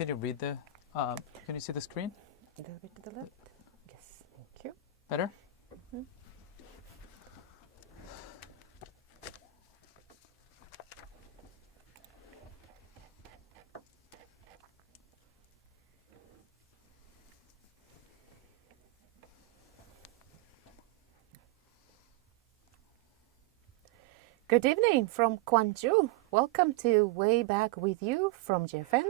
can you read the? Can you see the screen? A little bit to the left. Yes, thank you. Better. Good evening from Gwangju. Welcome to Way Back with You from GFN.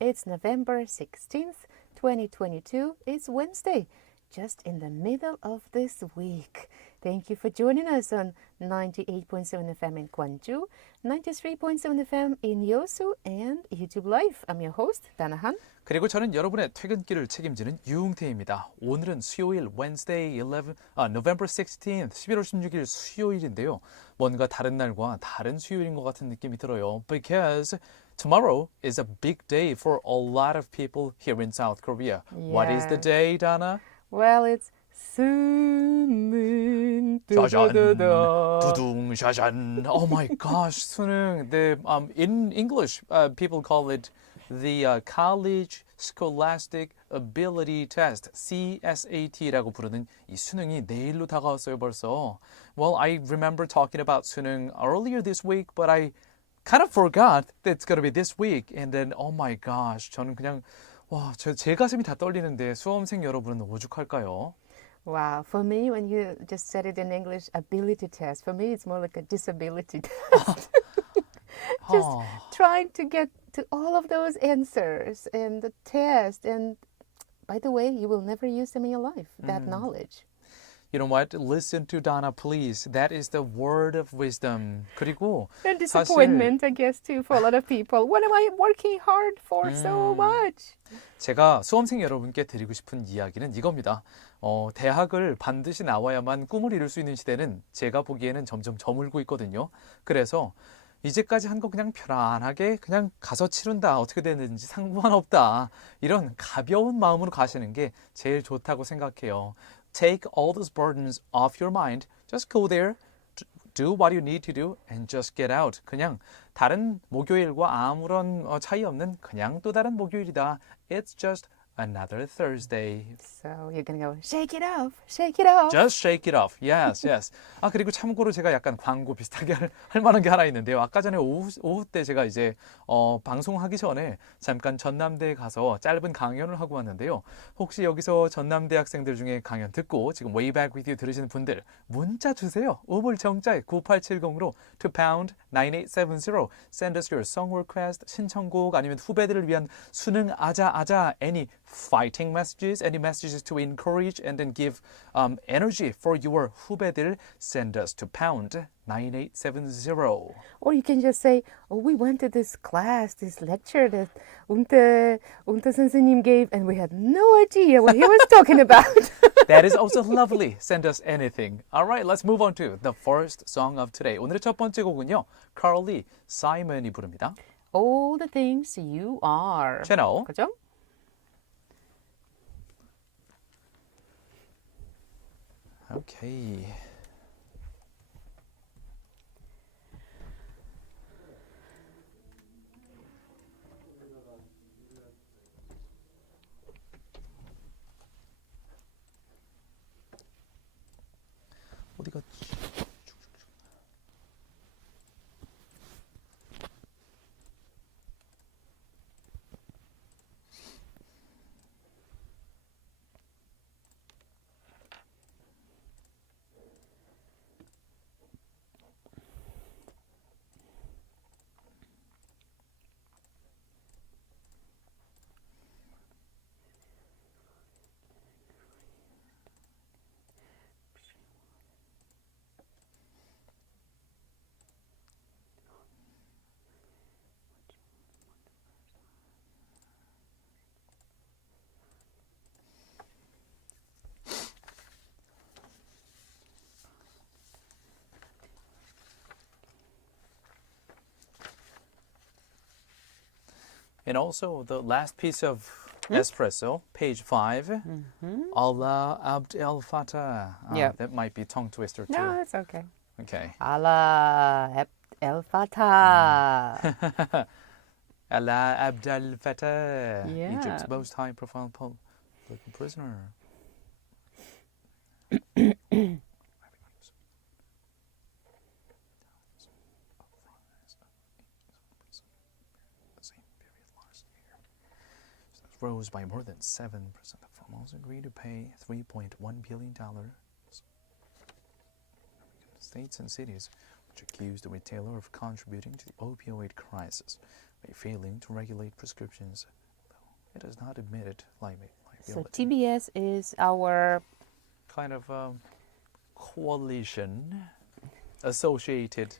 It's November 16th, 2022. It's Wednesday, just in the middle of this week. Thank you for joining us on 98.7 FM in Gwangju, 93.7 FM in Yosu, and YouTube Live. I'm your host, Danahan. 그리고 저는 여러분의 퇴근길을 책임지는 유웅태입니다. 오늘은 수요일 Wednesday November 16th, 11월 16일 수요일인데요. 뭔가 다른 날과 다른 수요일인 것 같은 느낌이 들어요. Because tomorrow is a big day for a lot of people here in South Korea. What is the day, Dana? Well, it's 수능. 짜잔, 두둥, 샤잔. Oh my gosh, 수능. In English, people call it the College Scholastic Ability Test, CSAT라고 부르는 이 수능이 내일로 다가왔어요, 벌써. Well, I remember talking about 수능 earlier this week, but I kind of forgot that it's going to be this week. And then, oh my gosh, 저는 그냥 제 가슴이 다 떨리는데 수험생 여러분은 오죽할까요? Wow, for me, when you just said it in English, ability test, for me it's more like a disability test. Just trying to get to all of those answers and the test. And by the way, you will never use them in your life, that knowledge. You know what? Listen to Donna, please. That is the word of wisdom. 그리고 And disappointment, I guess, too, for a lot of people. What am I working hard for so much? 제가 수험생 여러분께 드리고 싶은 이야기는 이겁니다. 대학을 반드시 나와야만 꿈을 이룰 수 있는 시대는 제가 보기에는 점점 저물고 있거든요. 그래서 이제까지 한 거 그냥 편안하게 그냥 가서 치른다. 어떻게 되는지 상관없다. 이런 가벼운 마음으로 가시는 게 제일 좋다고 생각해요. Take all those burdens off your mind. Just go there, do what you need to do, and just get out. 그냥 다른 목요일과 아무런 차이 없는 그냥 또 다른 목요일이다. It's just another Thursday. So you're going to go, shake it off, shake it off. Just shake it off. Yes, yes. 그리고 참고로 제가 약간 광고 비슷하게 할 만한 게 하나 있는데요. 아까 전에 오후 때 제가 이제 방송하기 전에 잠깐 전남대에 가서 짧은 강연을 하고 왔는데요. 혹시 여기서 전남대 학생들 중에 강연 듣고 지금 Way Back With You 들으시는 분들 문자 주세요. 우물정자에 9870으로 to pound 9870 send us your song request, 신청곡 아니면 후배들을 위한 수능 아자 any fighting messages, any messages to encourage and then give energy for your 후배들, send us to pound 9870. Or you can just say, we went to this class, this lecture that Unte 선생님 gave, and we had no idea what he was talking about. That is also lovely. Send us anything. All right, let's move on to the first song of today. 오늘의 첫 번째 곡은요. Carly Simon이 부릅니다. All the things you are. 채널. 그죠? Okay. 어디 갔지? And also the last piece of espresso, page 5. Allah Abd El Fattah. Yep. That might be tongue twister too. No, it's okay. Okay. Allah El Fattah. Alaa Abdel Fattah, Yeah. Egypt's most high-profile political prisoner. Rose by more than 7%. Farmers agreed to pay $3.1 billion. States and cities which accused the retailer of contributing to the opioid crisis by failing to regulate prescriptions, though it has not admitted liability. So TBS is our kind of coalition associated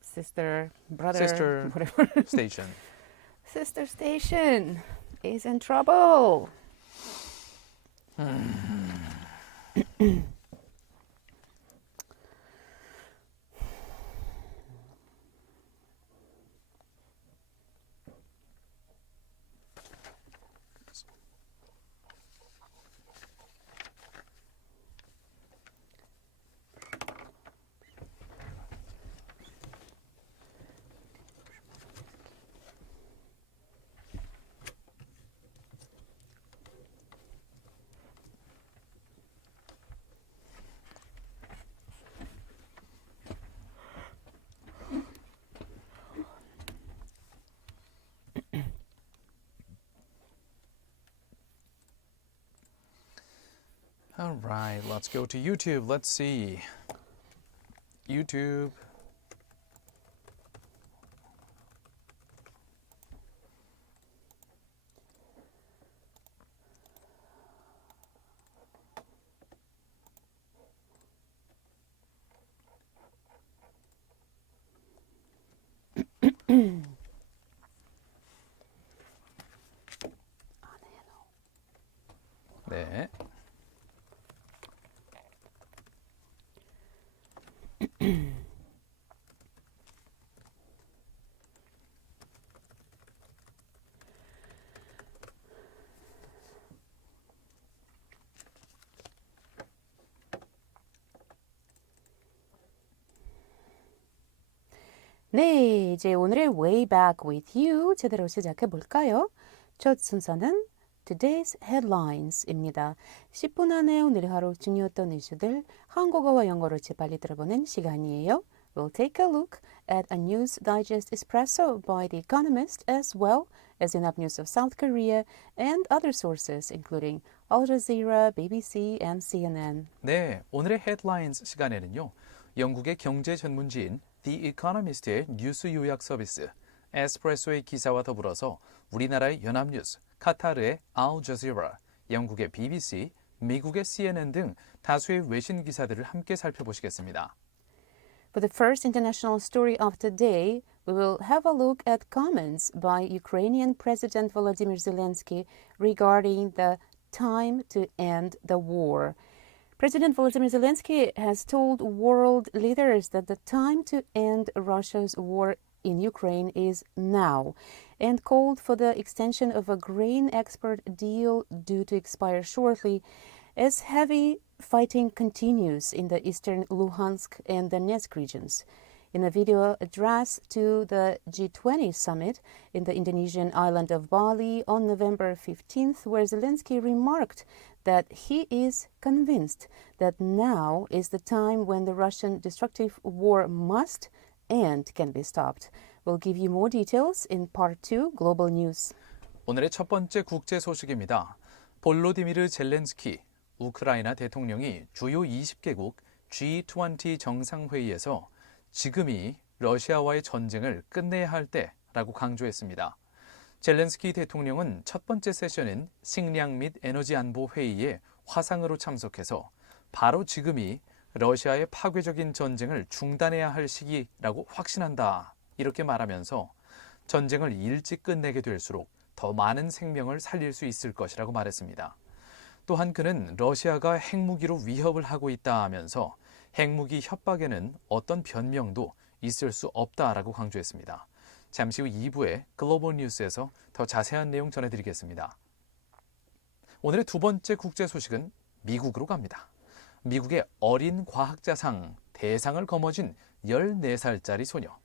sister, brother, Sister. whatever. station. Sister station is in trouble. All right, let's go to YouTube. Let's see. YouTube. 네. 네, 이제 오늘의 Way Back with You 제대로 시작해 볼까요? 첫 순서는 Today's Headlines입니다. 10분 안에 오늘 하루 중요했던 이슈들 한국어와 영어로 재빨리 들어보는 시간이에요. We'll take a look at a news digest espresso by The Economist as well as enough news of South Korea and other sources including Al Jazeera, BBC and CNN. 네, 오늘의 헤드라인스 시간에는요. 영국의 경제 전문지인 The Economist의 뉴스 요약 서비스 에스프레소의 기사와 더불어서 우리나라의 연합뉴스, 카타르의 Al Jazeera, 영국의 BBC, 미국의 CNN 등 다수의 외신 기사들을 함께 살펴보시겠습니다. For the first international story of today, we will have a look at comments by Ukrainian President Volodymyr Zelensky regarding the time to end the war. President Volodymyr Zelensky has told world leaders that the time to end Russia's war in Ukraine is now and called for the extension of a grain export deal due to expire shortly as heavy fighting continues in the eastern Luhansk and Donetsk regions. In a video address to the G20 summit in the Indonesian island of Bali on November 15th, where Zelensky remarked that he is convinced that now is the time when the Russian destructive war must and can be stopped. We'll give you more details in Part 2 Global News. 오늘의 첫 번째 국제 소식입니다. 볼로디미르 젤렌스키 우크라이나 대통령이 주요 20개국 G20 정상회의에서 지금이 러시아와의 전쟁을 끝내야 할 때라고 강조했습니다. 젤렌스키 대통령은 첫 번째 세션인 식량 및 에너지 안보 회의에 화상으로 참석해서 바로 지금이 러시아의 파괴적인 전쟁을 중단해야 할 시기라고 확신한다. 이렇게 말하면서 전쟁을 일찍 끝내게 될수록 더 많은 생명을 살릴 수 있을 것이라고 말했습니다. 또한 그는 러시아가 핵무기로 위협을 하고 있다 하면서 핵무기 협박에는 어떤 변명도 있을 수 없다라고 강조했습니다. 잠시 후 2부의 글로벌 뉴스에서 더 자세한 내용 전해드리겠습니다. 오늘의 두 번째 국제 소식은 미국으로 갑니다. 미국의 어린 과학자상 대상을 거머쥔 14살짜리 소녀.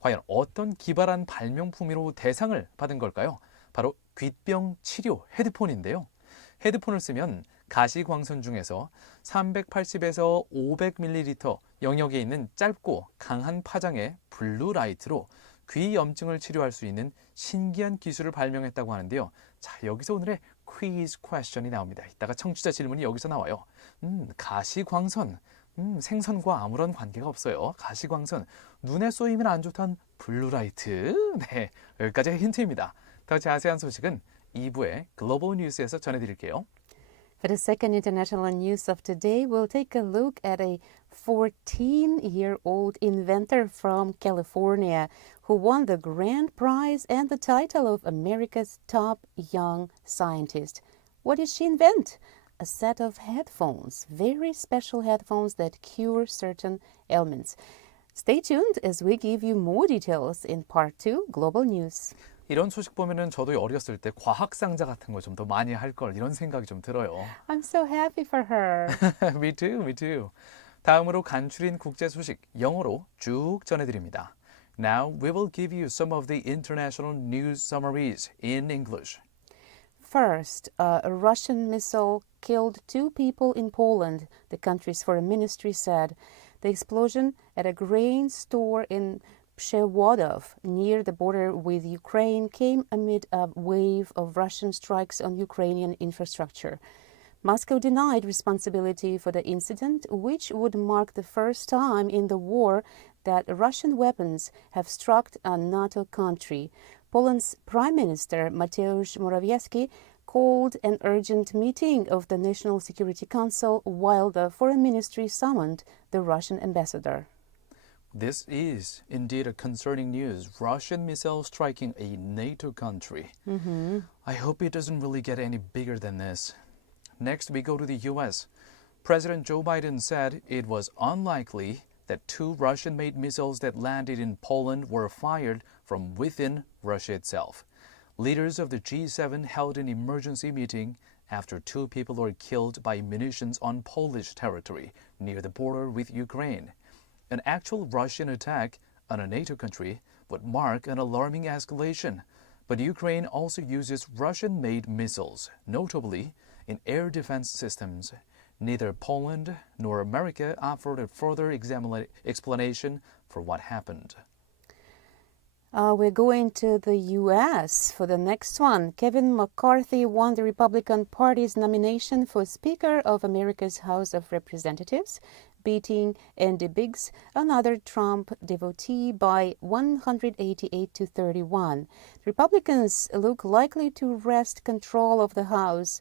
과연 어떤 기발한 발명품으로 대상을 받은 걸까요? 바로 귓병 치료 헤드폰인데요. 헤드폰을 쓰면 가시광선 중에서 380에서 500ml 영역에 있는 짧고 강한 파장의 블루라이트로 귀 염증을 치료할 수 있는 신기한 기술을 발명했다고 하는데요. 자, 여기서 오늘의 퀴즈 퀘스천이 나옵니다. 이따가 청취자 질문이 여기서 나와요. 가시광선. 생선과 아무런 관계가 없어요. 가시광선. 눈에 쏘이면 안 좋던 블루라이트. 네, 여기까지가 힌트입니다. 더 자세한 소식은 2부의 글로벌 뉴스에서 전해드릴게요. For the second international news of today, we'll take a look at a 14-year-old inventor from California who won the grand prize and the title of America's top young scientist. What did she invent? A set of headphones, very special headphones that cure certain ailments. Stay tuned as we give you more details in Part 2 Global News. 이런 소식 보면은 저도 어렸을 때 과학상자 같은 거 좀 더 많이 할 걸 이런 생각이 좀 들어요. I'm so happy for her. Me too, me too. 다음으로 간추린 국제 소식 영어로 쭉 전해드립니다. Now we will give you some of the international news summaries in English. First, a Russian missile killed 2 people in Poland, the country's foreign ministry said. The explosion at a grain store in Przewodów, near the border with Ukraine, came amid a wave of Russian strikes on Ukrainian infrastructure. Moscow denied responsibility for the incident, which would mark the first time in the war that Russian weapons have struck a NATO country. Poland's Prime Minister Mateusz Morawiecki called an urgent meeting of the National Security Council while the Foreign Ministry summoned the Russian ambassador. This is indeed a concerning news. Russian missile striking a NATO country. I hope it doesn't really get any bigger than this. Next, we go to the U.S. President Joe Biden said it was unlikely that 2 Russian-made missiles that landed in Poland were fired from within Russia itself. Leaders of the G7 held an emergency meeting after 2 people were killed by munitions on Polish territory near the border with Ukraine. An actual Russian attack on a NATO country would mark an alarming escalation, but Ukraine also uses Russian-made missiles, notably in air defense systems. Neither Poland nor America offered a further explanation for what happened. We're going to the U.S. for the next one. Kevin McCarthy won the Republican Party's nomination for Speaker of America's House of Representatives, beating Andy Biggs, another Trump devotee, by 188 to 31. Republicans look likely to wrest control of the House,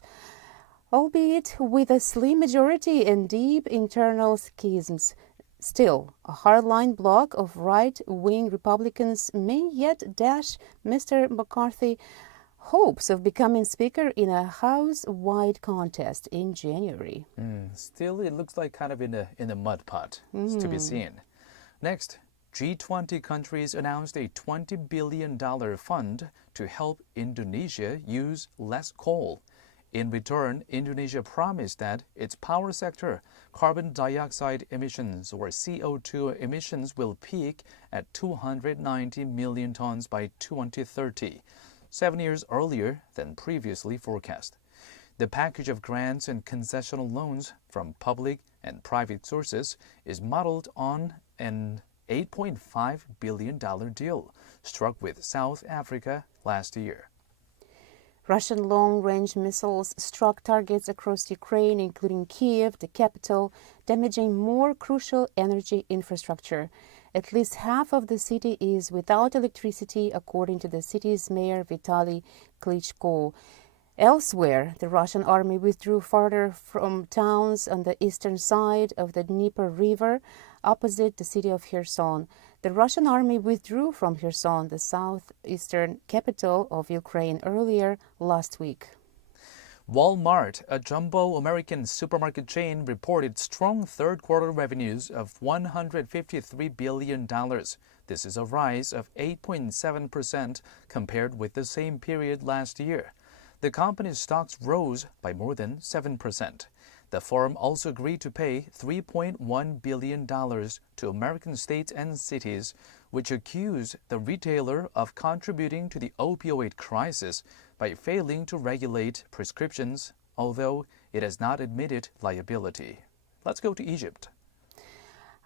albeit with a slim majority and deep internal schisms. Still, a hardline bloc of right-wing Republicans may yet dash Mr. McCarthy hopes of becoming Speaker in a House-wide contest in January. Still, it looks like kind of in a mud pot. It's to be seen. Next, G20 countries announced a $20 billion fund to help Indonesia use less coal. In return, Indonesia promised that its power sector carbon dioxide emissions, or CO2 emissions, will peak at 290 million tons by 2030, 7 years earlier than previously forecast. The package of grants and concessional loans from public and private sources is modeled on an $8.5 billion deal struck with South Africa last year. Russian long-range missiles struck targets across Ukraine, including Kiev, the capital, damaging more crucial energy infrastructure. At least half of the city is without electricity, according to the city's mayor Vitaly Klitschko. Elsewhere, the Russian army withdrew farther from towns on the eastern side of the Dnieper River, opposite the city of Kherson. The Russian army withdrew from Kherson, the southeastern capital of Ukraine, earlier last week. Walmart, a jumbo American supermarket chain, reported strong third-quarter revenues of $153 billion. This is a rise of 8.7% compared with the same period last year. The company's stocks rose by more than 7%. The firm also agreed to pay $3.1 billion to American states and cities, which accuse the retailer of contributing to the opioid crisis by failing to regulate prescriptions, although it has not admitted liability. Let's go to Egypt.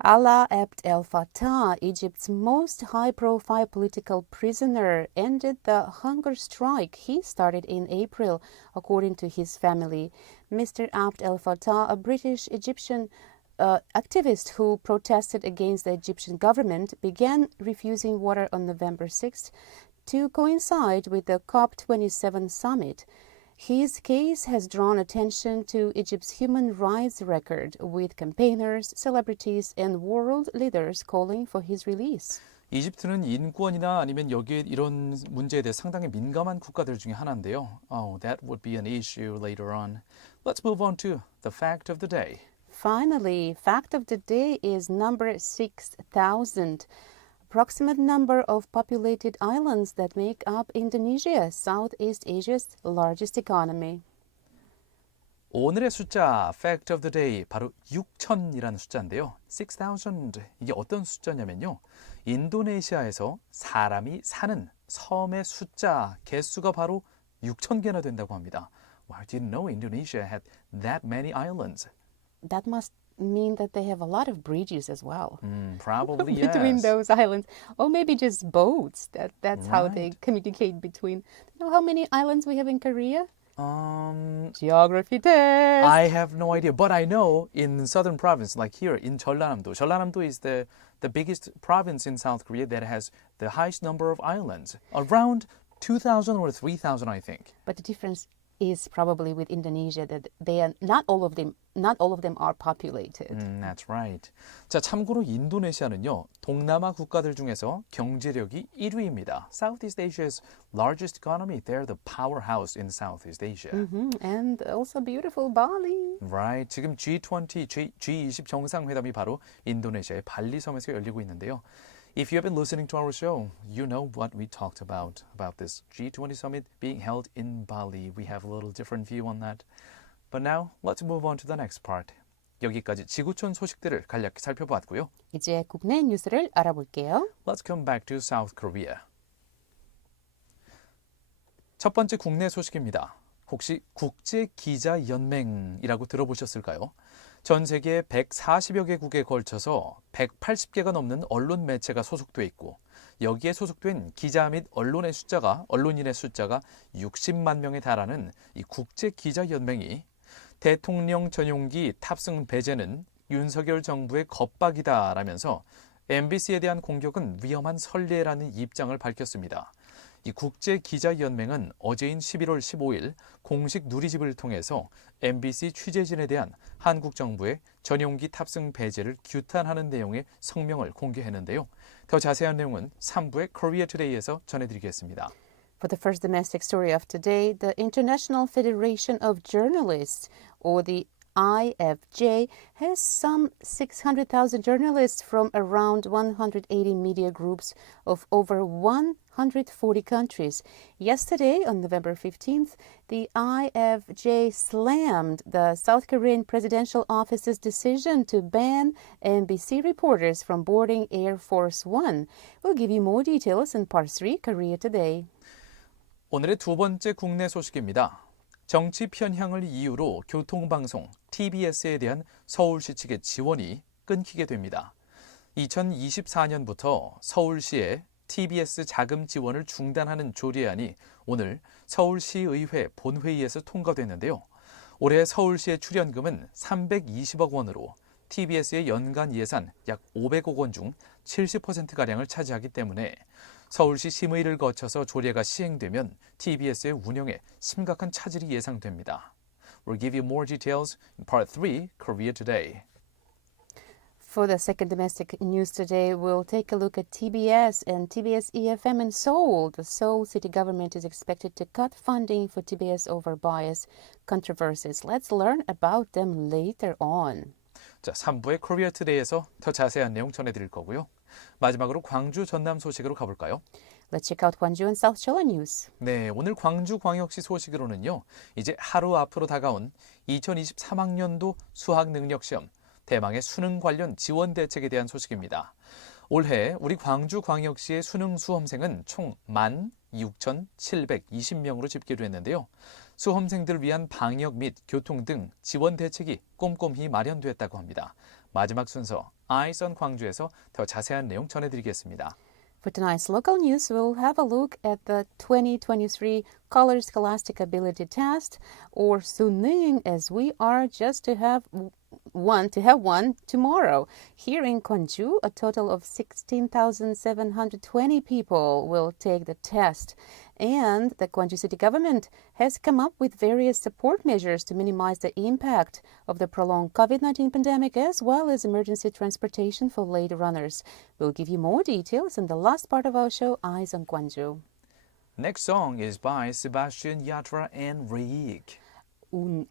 Alaa Abd El Fattah, Egypt's most high-profile political prisoner, ended the hunger strike he started in April, according to his family. Mr. Abd El Fattah, a British Egyptian activist who protested against the Egyptian government, began refusing water on November 6th to coincide with the COP27 summit. His case has drawn attention to Egypt's human rights record, with campaigners, celebrities, and world leaders calling for his release. 이집트는 인권이나 아니면 여기에 이런 문제에 대해 상당히 민감한 국가들 중에 하나인데요. Oh, that would be an issue later on. Let's move on to the fact of the day. Finally, fact of the day is number 6,000. Approximate number of populated islands that make up Indonesia, Southeast Asia's largest economy. 오늘의 숫자, fact of the day, 바로 6,000이라는 숫자인데요. 6,000, 이게 어떤 숫자냐면요. 인도네시아에서 사람이 사는 섬의 숫자, 개수가 바로 6,000개나 된다고 합니다. Wow, didn't know Indonesia had that many islands. That must mean that they have a lot of bridges as well. Probably, yes. Between those islands. Or maybe just boats. That's how they communicate between. You know how many islands we have in Korea? Geography test. I have no idea, but I know in southern province, like here in Jeollanam-do. Jeollanam-do is the biggest province in South Korea that has the highest number of islands. Around 2,000 or 3,000, I think. But the difference is probably with Indonesia that they are not all of them are populated. That's right. 자, 참고로 인도네시아는요, 동남아 국가들 중에서 경제력이 1위입니다. Southeast Asia's largest economy. They're the powerhouse in Southeast Asia. And also beautiful Bali. Right. 지금 G20, G20 정상회담이 바로 인도네시아의 발리 섬에서 열리고 있는데요. If you have been listening to our show, you know what we talked about this G20 summit being held in Bali. We have a little different view on that. But now, let's move on to the next part. 여기까지 지구촌 소식들을 간략히 살펴봤고요. 이제 국내 뉴스를 알아볼게요. Let's come back to South Korea. 첫 번째 국내 소식입니다. 혹시 국제기자연맹이라고 들어보셨을까요? 전 세계 140여 개국에 걸쳐서 180개가 넘는 언론 매체가 소속돼 있고 여기에 소속된 기자 및 언론인의 숫자가 60만 명에 달하는 이 국제기자연맹이 대통령 전용기 탑승 배제는 윤석열 정부의 겁박이다라면서 MBC에 대한 공격은 위험한 선례라는 입장을 밝혔습니다. 이 국제기자연맹은 어제인 11월 15일 공식 누리집을 통해서 MBC 취재진에 대한 한국 정부의 전용기 탑승 배제를 규탄하는 내용의 성명을 공개했는데요. 더 자세한 내용은 3부의 Korea Today에서 전해드리겠습니다. For the first domestic story of today, the International Federation of Journalists, or the IFJ, has some 600,000 journalists from around 180 media groups of over 140 countries. Yesterday, on November 15th, the IFJ slammed the South Korean presidential office's decision to ban MBC reporters from boarding Air Force One. We'll give you more details in Part 3, Korea Today. 오늘의 두 번째 국내 소식입니다. 정치 편향을 이유로 교통방송 TBS에 대한 서울시 측의 지원이 끊기게 됩니다. 2024년부터 서울시에 TBS 자금 지원을 중단하는 조례안이 오늘 서울시의회 본회의에서 통과됐는데요. 올해 서울시의 출연금은 320억 원으로 TBS의 연간 예산 약 500억 원 중 70%가량을 차지하기 때문에 서울시 심의를 거쳐서 조례가 시행되면 TBS의 운영에 심각한 차질이 예상됩니다. We'll give you more details in Part 3, Korea Today. For the second domestic news today, we'll take a look at TBS and TBS EFM in Seoul. The Seoul city government is expected to cut funding for TBS over bias controversies. Let's learn about them later on. 자, 3부의 Korea Today에서 더 자세한 내용 전해드릴 거고요. 마지막으로 광주 전남 소식으로 가볼까요? Let's check out Gwangju and South Jeolla news. 네, 오늘 광주광역시 소식으로는요. 이제 하루 앞으로 다가온 2023학년도 수학능력시험 대망의 수능 관련 지원 대책에 대한 소식입니다. 올해 우리 광주광역시의 수능 수험생은 총 16,720명으로 집계로 했는데요. 수험생들을 위한 방역 및 교통 등 지원 대책이 꼼꼼히 마련됐다고 합니다. 마지막 순서 Eyes on 광주에서 더 자세한 내용 전해드리겠습니다. For tonight's local news, we'll have a look at the 2023 Color Scholastic Ability Test, or 수능, as we are just to have one tomorrow. Here in Gwangju, a total of 16,720 people will take the test. And the Gwangju city government has come up with various support measures to minimize the impact of the prolonged COVID-19 pandemic, as well as emergency transportation for late runners. We'll give you more details in the last part of our show, Eyes on Gwangju. Next song is by Sebastian Yatra and Riik.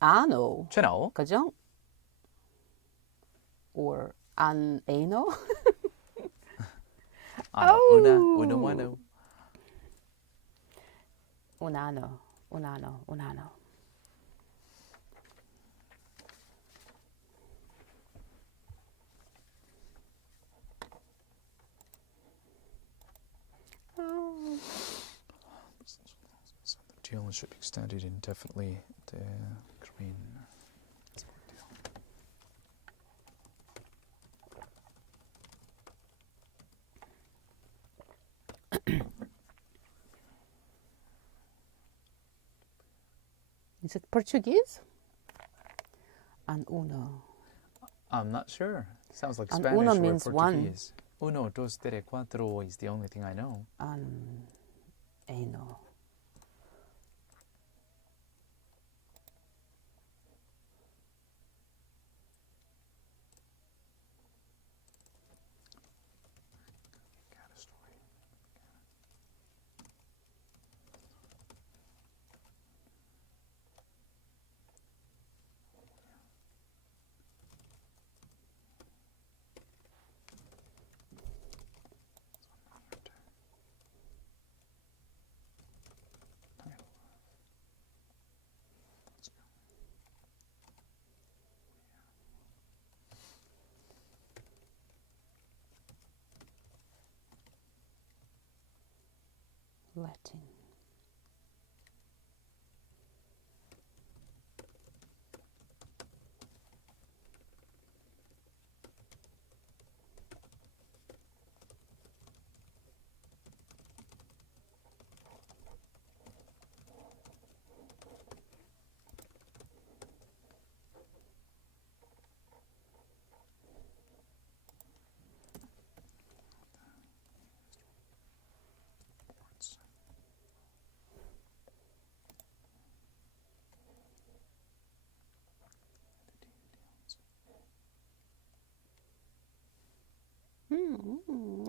Ano. 채널 그죠? Or an ano? Una bueno. Unano. The deal should be extended indefinitely. The green. Is it Portuguese? An uno. I'm not sure. Sounds like An Spanish uno or means Portuguese. Uno, dos, tres, cuatro is the only thing I know. An ano. Latin.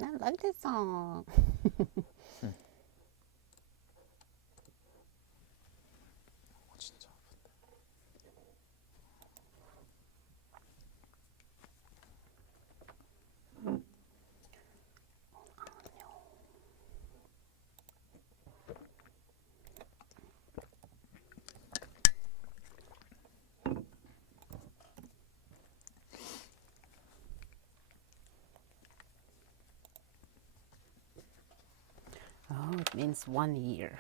I love this song. 진짜. Oh, it means 1 year.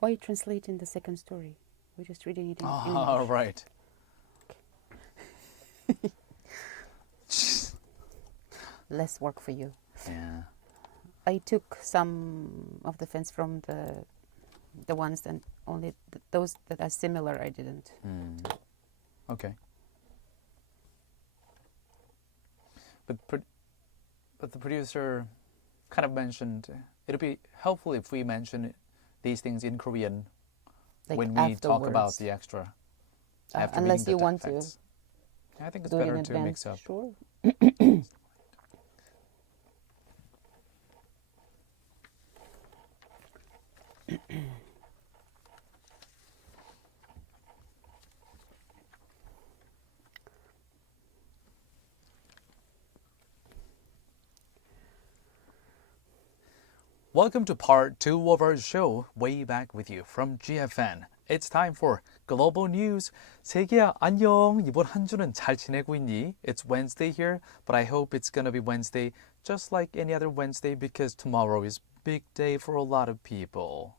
Why are you translating the second story? We're just reading it in English. All right. Less work for you. Yeah. I took some of the fans from the ones that only those that are similar. I didn't. Okay. But the producer kind of mentioned it'll be helpful if we mention these things in Korean Like when we talk about afterwards. the extra. After Unless reading you the want facts. I think it's to do it better in to mix advance. up. Sure. Welcome to part 2 of our show, Way Back with You from GFN. It's time for Global News. 세계야, 안녕. 이번 한 주는 잘 지내고 있니? It's Wednesday here, but I hope it's gonna be Wednesday just like any other Wednesday because tomorrow is big day for a lot of people.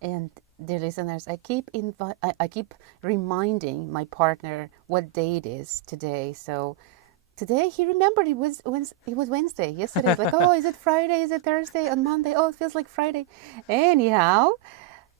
And dear listeners, I keep reminding my partner what day it is today. So today he remembered it was Wednesday. Yesterday it's like, oh, is it Friday? Is it Thursday? On Monday, oh, it feels like Friday. Anyhow,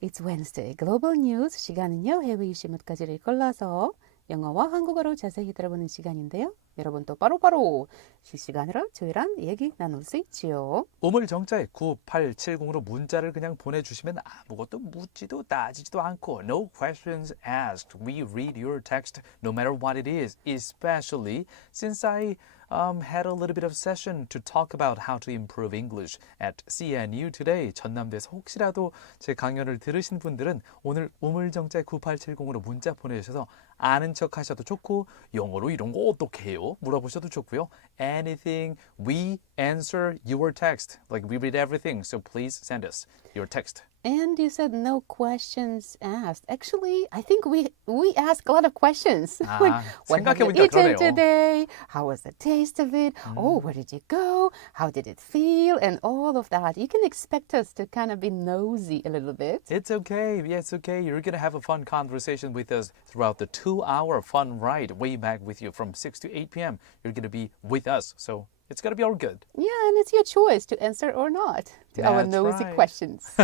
it's Wednesday. Global News 시간은요, 해외 이슈 몇 가지를 골라서 영어와 한국어로 자세히 들어보는 시간인데요. 여러분 또 바로바로 실시간으로 조율한 얘기 나눌 수 있지요. 우물 정자에 9870으로 문자를 그냥 보내주시면 아무것도 묻지도 따지지도 않고 No questions asked. We read your text no matter what it is, especially since I had a little bit of session to talk about how to improve English at CNU today. 전남대에서 혹시라도 제 강연을 들으신 분들은 오늘 우물정자에 9870으로 문자 보내주셔서 아는 척 하셔도 좋고 영어로 이런 거 어떻게 해요? 물어보셔도 좋고요. Anything, we answer your text. Like we read everything, so please send us your text. And you said no questions asked. Actually, I think we ask a lot of questions. Like, what have you 생각해보니까 eaten 그러네요. today? How was the taste of it? Oh, where did you go? How did it feel? And all of that. You can expect us to kind of be nosy a little bit. It's okay. Yeah, it's okay. You're going to have a fun conversation with us throughout the 2-hour fun ride way back with you from 6 to 8 p.m. You're going to be with us. So it's going to be all good. Yeah, and it's your choice to answer or not to our That's nosy right. questions.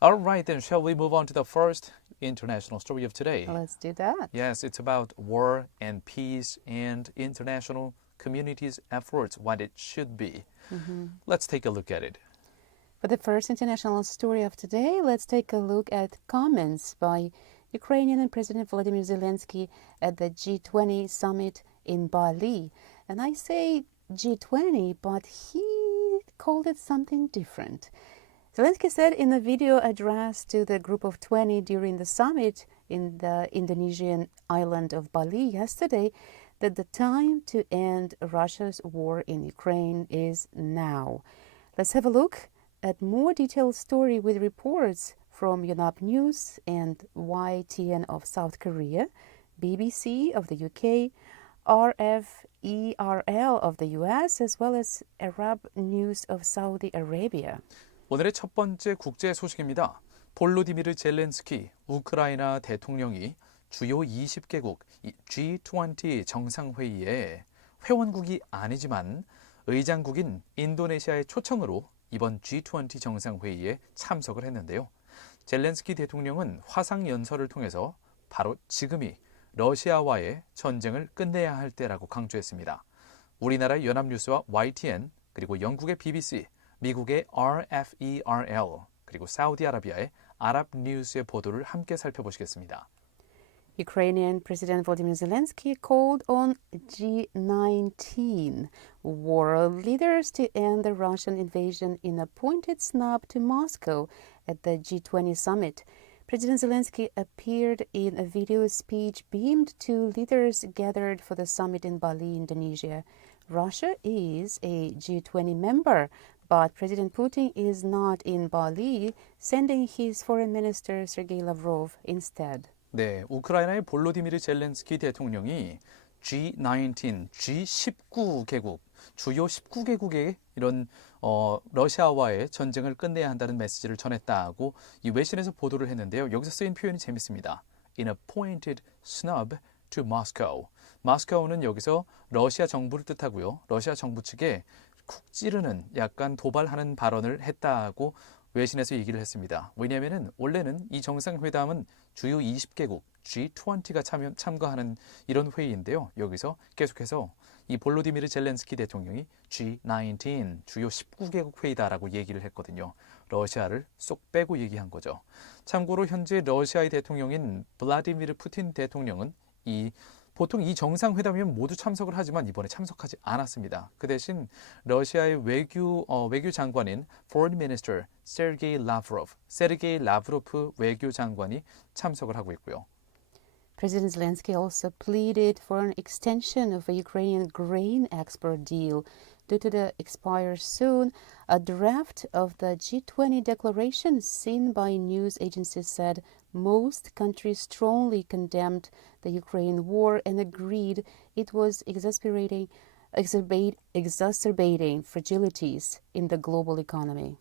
All right, then, shall we move on to the first international story of today? Let's do that. Yes, it's about war and peace and international communities' efforts, what it should be. Let's take a look at it. For the first international story of today, let's take a look at comments by Ukrainian President Volodymyr Zelensky at the G20 summit in Bali. And I say G20, but he called it something different. Zelensky said in a video addressed to the group of 20 during the summit in the Indonesian island of Bali yesterday that the time to end Russia's war in Ukraine is now. Let's have a look at more detailed story with reports from Yonhap News and YTN of South Korea, BBC of the UK, RFERL of the US, as well as Arab News of Saudi Arabia. 오늘의 첫 번째 국제 소식입니다. 볼로디미르 젤렌스키 우크라이나 대통령이 주요 20개국 G20 정상회의에 회원국이 아니지만 의장국인 인도네시아의 초청으로 이번 G20 정상회의에 참석을 했는데요. 젤렌스키 대통령은 화상연설을 통해서 바로 지금이 러시아와의 전쟁을 끝내야 할 때라고 강조했습니다. 우리나라의 연합뉴스와 YTN, 그리고 영국의 BBC, 미국의 RFERL, 그리고 사우디아라비아의 아랍 뉴스의 보도를 함께 살펴보시겠습니다. Ukrainian President Volodymyr Zelensky called on G19 world leaders to end the Russian invasion in a pointed snub to Moscow at the G20 summit. President Zelensky appeared in a video speech beamed to leaders gathered for the summit in Bali, Indonesia. Russia is a G20 member, but President Putin is not in Bali, sending his foreign minister Sergei Lavrov instead. 네, 우크라이나의 볼로디미르 젤렌스키 대통령이 G19, G19개국, 주요 19개국의 이런 러시아와의 전쟁을 끝내야 한다는 메시지를 전했다고 이 외신에서 보도를 했는데요. 여기서 쓰인 표현이 재밌습니다. In a pointed snub to Moscow. 마스코우는 여기서 러시아 정부를 뜻하고요. 러시아 정부 측에 쿡 찌르는 약간 도발하는 발언을 했다고 외신에서 얘기를 했습니다. 왜냐하면 원래는 이 정상회담은 주요 20개국 G20가 참가하는 이런 회의인데요. 여기서 계속해서 이 볼로디미르 젤렌스키 대통령이 G19 주요 19개국 회의다라고 얘기를 했거든요. 러시아를 쏙 빼고 얘기한 거죠. 참고로 현재 러시아의 대통령인 블라디미르 푸틴 대통령은 보통 이 정상회담이면 모두 참석을 하지만 이번에 참석하지 않았습니다. 그 대신 러시아의 외교 장관인 Foreign Minister 세르게이 라브로프 외교장관이 참석을 하고 있고요. President Zelensky also pleaded for an extension of a Ukrainian grain export deal due to the expire soon. A draft of the G20 declaration seen by news agencies said most countries strongly condemned the Ukraine war and agreed it was exacerbating fragilities in the global economy.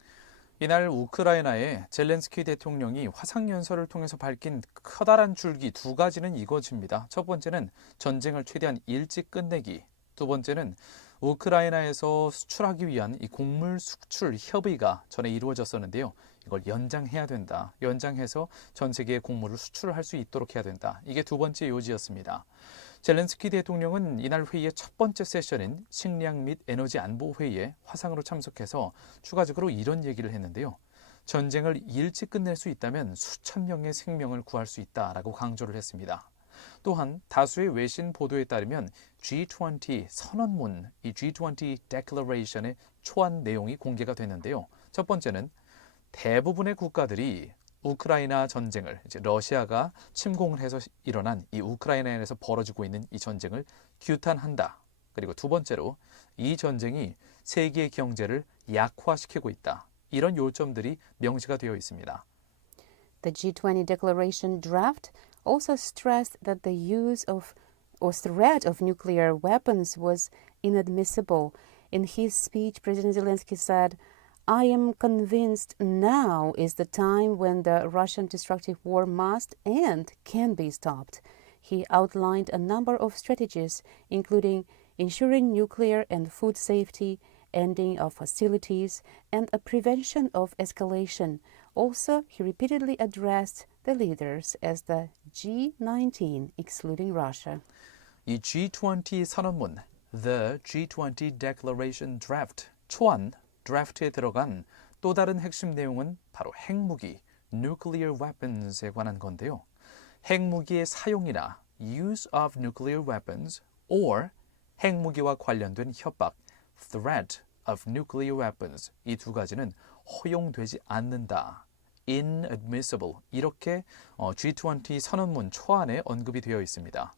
이날 우크라이나의 젤렌스키 대통령이 화상연설을 통해서 밝힌 커다란 줄기 두 가지는 이것입니다. 첫 번째는 전쟁을 최대한 일찍 끝내기. 두 번째는 우크라이나에서 수출하기 위한 이 곡물 수출 협의가 전에 이루어졌었는데요. 이걸 연장해야 된다. 연장해서 전 세계에 곡물을 수출할 수 있도록 해야 된다. 이게 두 번째 요지였습니다. 젤렌스키 대통령은 이날 회의의 첫 번째 세션인 식량 및 에너지 안보 회의에 화상으로 참석해서 추가적으로 이런 얘기를 했는데요. 전쟁을 일찍 끝낼 수 있다면 수천 명의 생명을 구할 수 있다라고 강조를 했습니다. 또한 다수의 외신 보도에 따르면 G20 선언문, 이 G20 Declaration의 초안 내용이 공개가 됐는데요. 첫 번째는 대부분의 국가들이 우크라이나 전쟁을 이제 러시아가 침공을 해서 일어난 이 우크라이나에서 벌어지고 있는 이 전쟁을 규탄한다. 그리고 두 번째로 이 전쟁이 세계 경제를 약화시키고 있다. 이런 요점들이 명시가 되어 있습니다. The G20 declaration draft also stressed that the use of or threat of nuclear weapons was inadmissible. In his speech, President Zelensky said, I am convinced now is the time when the Russian destructive war must and can be stopped. He outlined a number of strategies, including ensuring nuclear and food safety, ending of hostilities, and a prevention of escalation. Also, he repeatedly addressed the leaders as the G19, excluding Russia. 이 G20 선언문, The G20 Declaration Draft, 초안, 드래프트에 들어간 또 다른 핵심 내용은 바로 핵무기, nuclear weapons에 관한 건데요. 핵무기의 사용이나 use of nuclear weapons or 핵무기와 관련된 협박, threat of nuclear weapons 이 두 가지는 허용되지 않는다. inadmissible 이렇게 G20 선언문 초안에 언급이 되어 있습니다.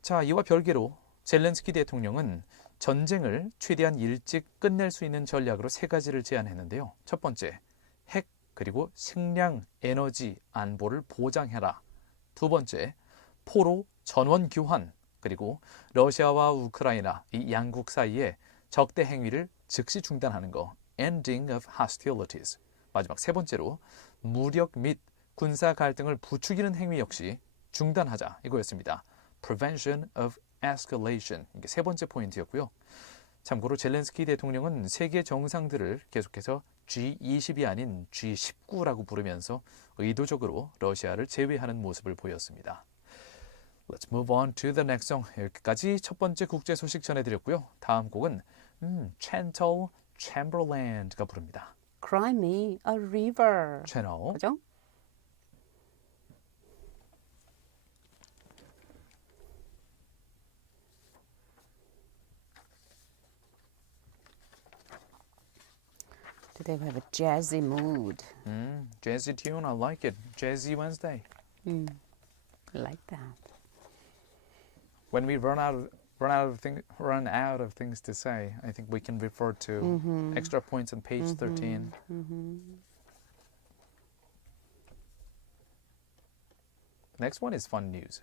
자, 이와 별개로 젤렌스키 대통령은 전쟁을 최대한 일찍 끝낼 수 있는 전략으로 세 가지를 제안했는데요. 첫 번째, 핵 그리고 식량, 에너지, 안보를 보장해라. 두 번째, 포로 전원 교환 그리고 러시아와 우크라이나 이 양국 사이에 적대 행위를 즉시 중단하는 거, ending of hostilities. 마지막 세 번째로 무력 및 군사 갈등을 부추기는 행위 역시 중단하자 이거였습니다. Prevention of escalation 이게 세 번째 포인트였고요. 참고로 젤렌스키 대통령은 세계 정상들을 계속해서 G20이 아닌 G19라고 부르면서 의도적으로 러시아를 제외하는 모습을 보였습니다. Let's move on to the next song. 여기까지 첫 번째 국제 소식 전해드렸고요. 다음 곡은 Chantal Chamberlain가 부릅니다. Cry me a river. 채널 그죠? Today we have a jazzy mood. Jazzy tune, I like it. Jazzy Wednesday. I like that. When we run out of things to say, I think we can refer to extra points on page 13. The next one is fun news.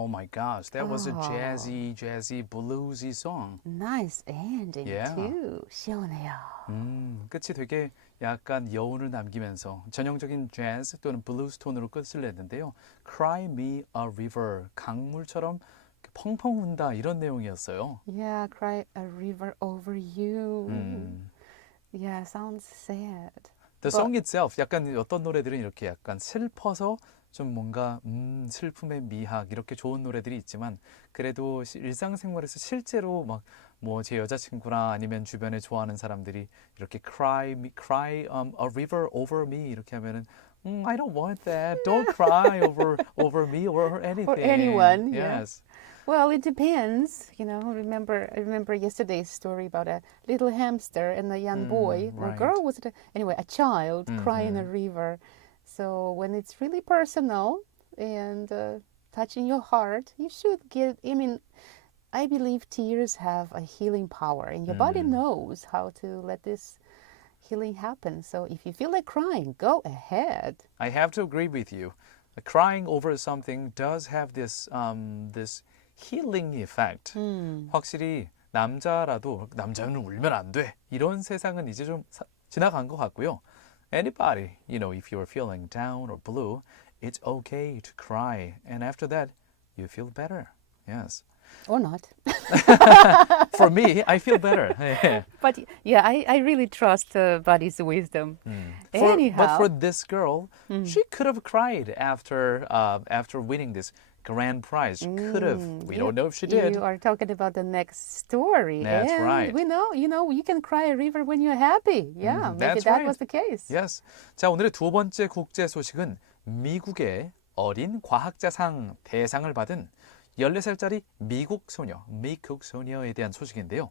Oh my gosh, that was a jazzy, bluesy song. Nice ending Yeah. too. 시원해요. 끝이 되게 약간 여운을 남기면서 전형적인 재즈 또는 블루스 톤으로 끝을 냈는데요. Cry me a river, 강물처럼 펑펑 운다 이런 내용이었어요. Yeah, cry a river over you. Yeah, sounds sad. The song itself, 약간 어떤 노래들은 이렇게 약간 슬퍼서 좀 뭔가 슬픔의 미학 이렇게 좋은 노래들이 있지만 그래도 일상생활에서 실제로 막 뭐 제 여자친구나 아니면 주변에 좋아하는 사람들이 이렇게 cry a river over me 이렇게 하면은 I don't want that. Don't cry over me or anything. Or anyone. Yes. Well, it depends. You know, I remember yesterday's story about a little hamster and a young boy. right. A girl was it? Anyway, a child crying in a river. So when it's really personal and touching your heart, you should give. I mean, I believe tears have a healing power, and your body knows how to let this healing happen. So if you feel like crying, go ahead. I have to agree with you. Crying over something does have this healing effect. 확실히 남자는 울면 안 돼. 이런 세상은 이제 좀 지나간 것 같고요. Anybody, if you're feeling down or blue, it's okay to cry. And after that, you feel better. Yes. Or not. For me, I feel better. But yeah, I really trust body's wisdom. Anyhow. But for this girl, she could have cried after winning this grand prize. She could have. We don't know if she did. You are talking about the next story. That's and right. We know, you can cry a river when you're happy. Yeah, maybe that's that right. was the case. Yes. 자, 오늘의 두 번째 국제 소식은 미국의 어린 과학자상 대상을 받은 14살짜리 미국 소녀에 대한 소식인데요.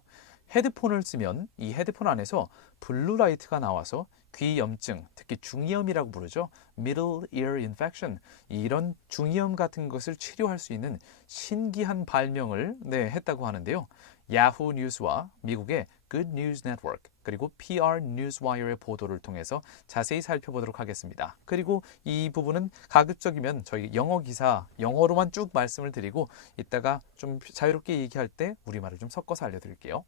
헤드폰을 쓰면 이 헤드폰 안에서 블루라이트가 나와서 귀 염증, 특히 중이염이라고 부르죠. Middle ear infection. 이런 중이염 같은 것을 치료할 수 있는 신기한 발명을 했다고 하는데요. 야후 뉴스와 미국의 Good News Network 그리고 PR Newswire의 보도를 통해서 자세히 살펴보도록 하겠습니다. 그리고 이 부분은 가급적이면 저희 영어 기사 영어로만 쭉 말씀을 드리고 이따가 좀 자유롭게 얘기할 때 우리말을 좀 섞어서 알려드릴게요.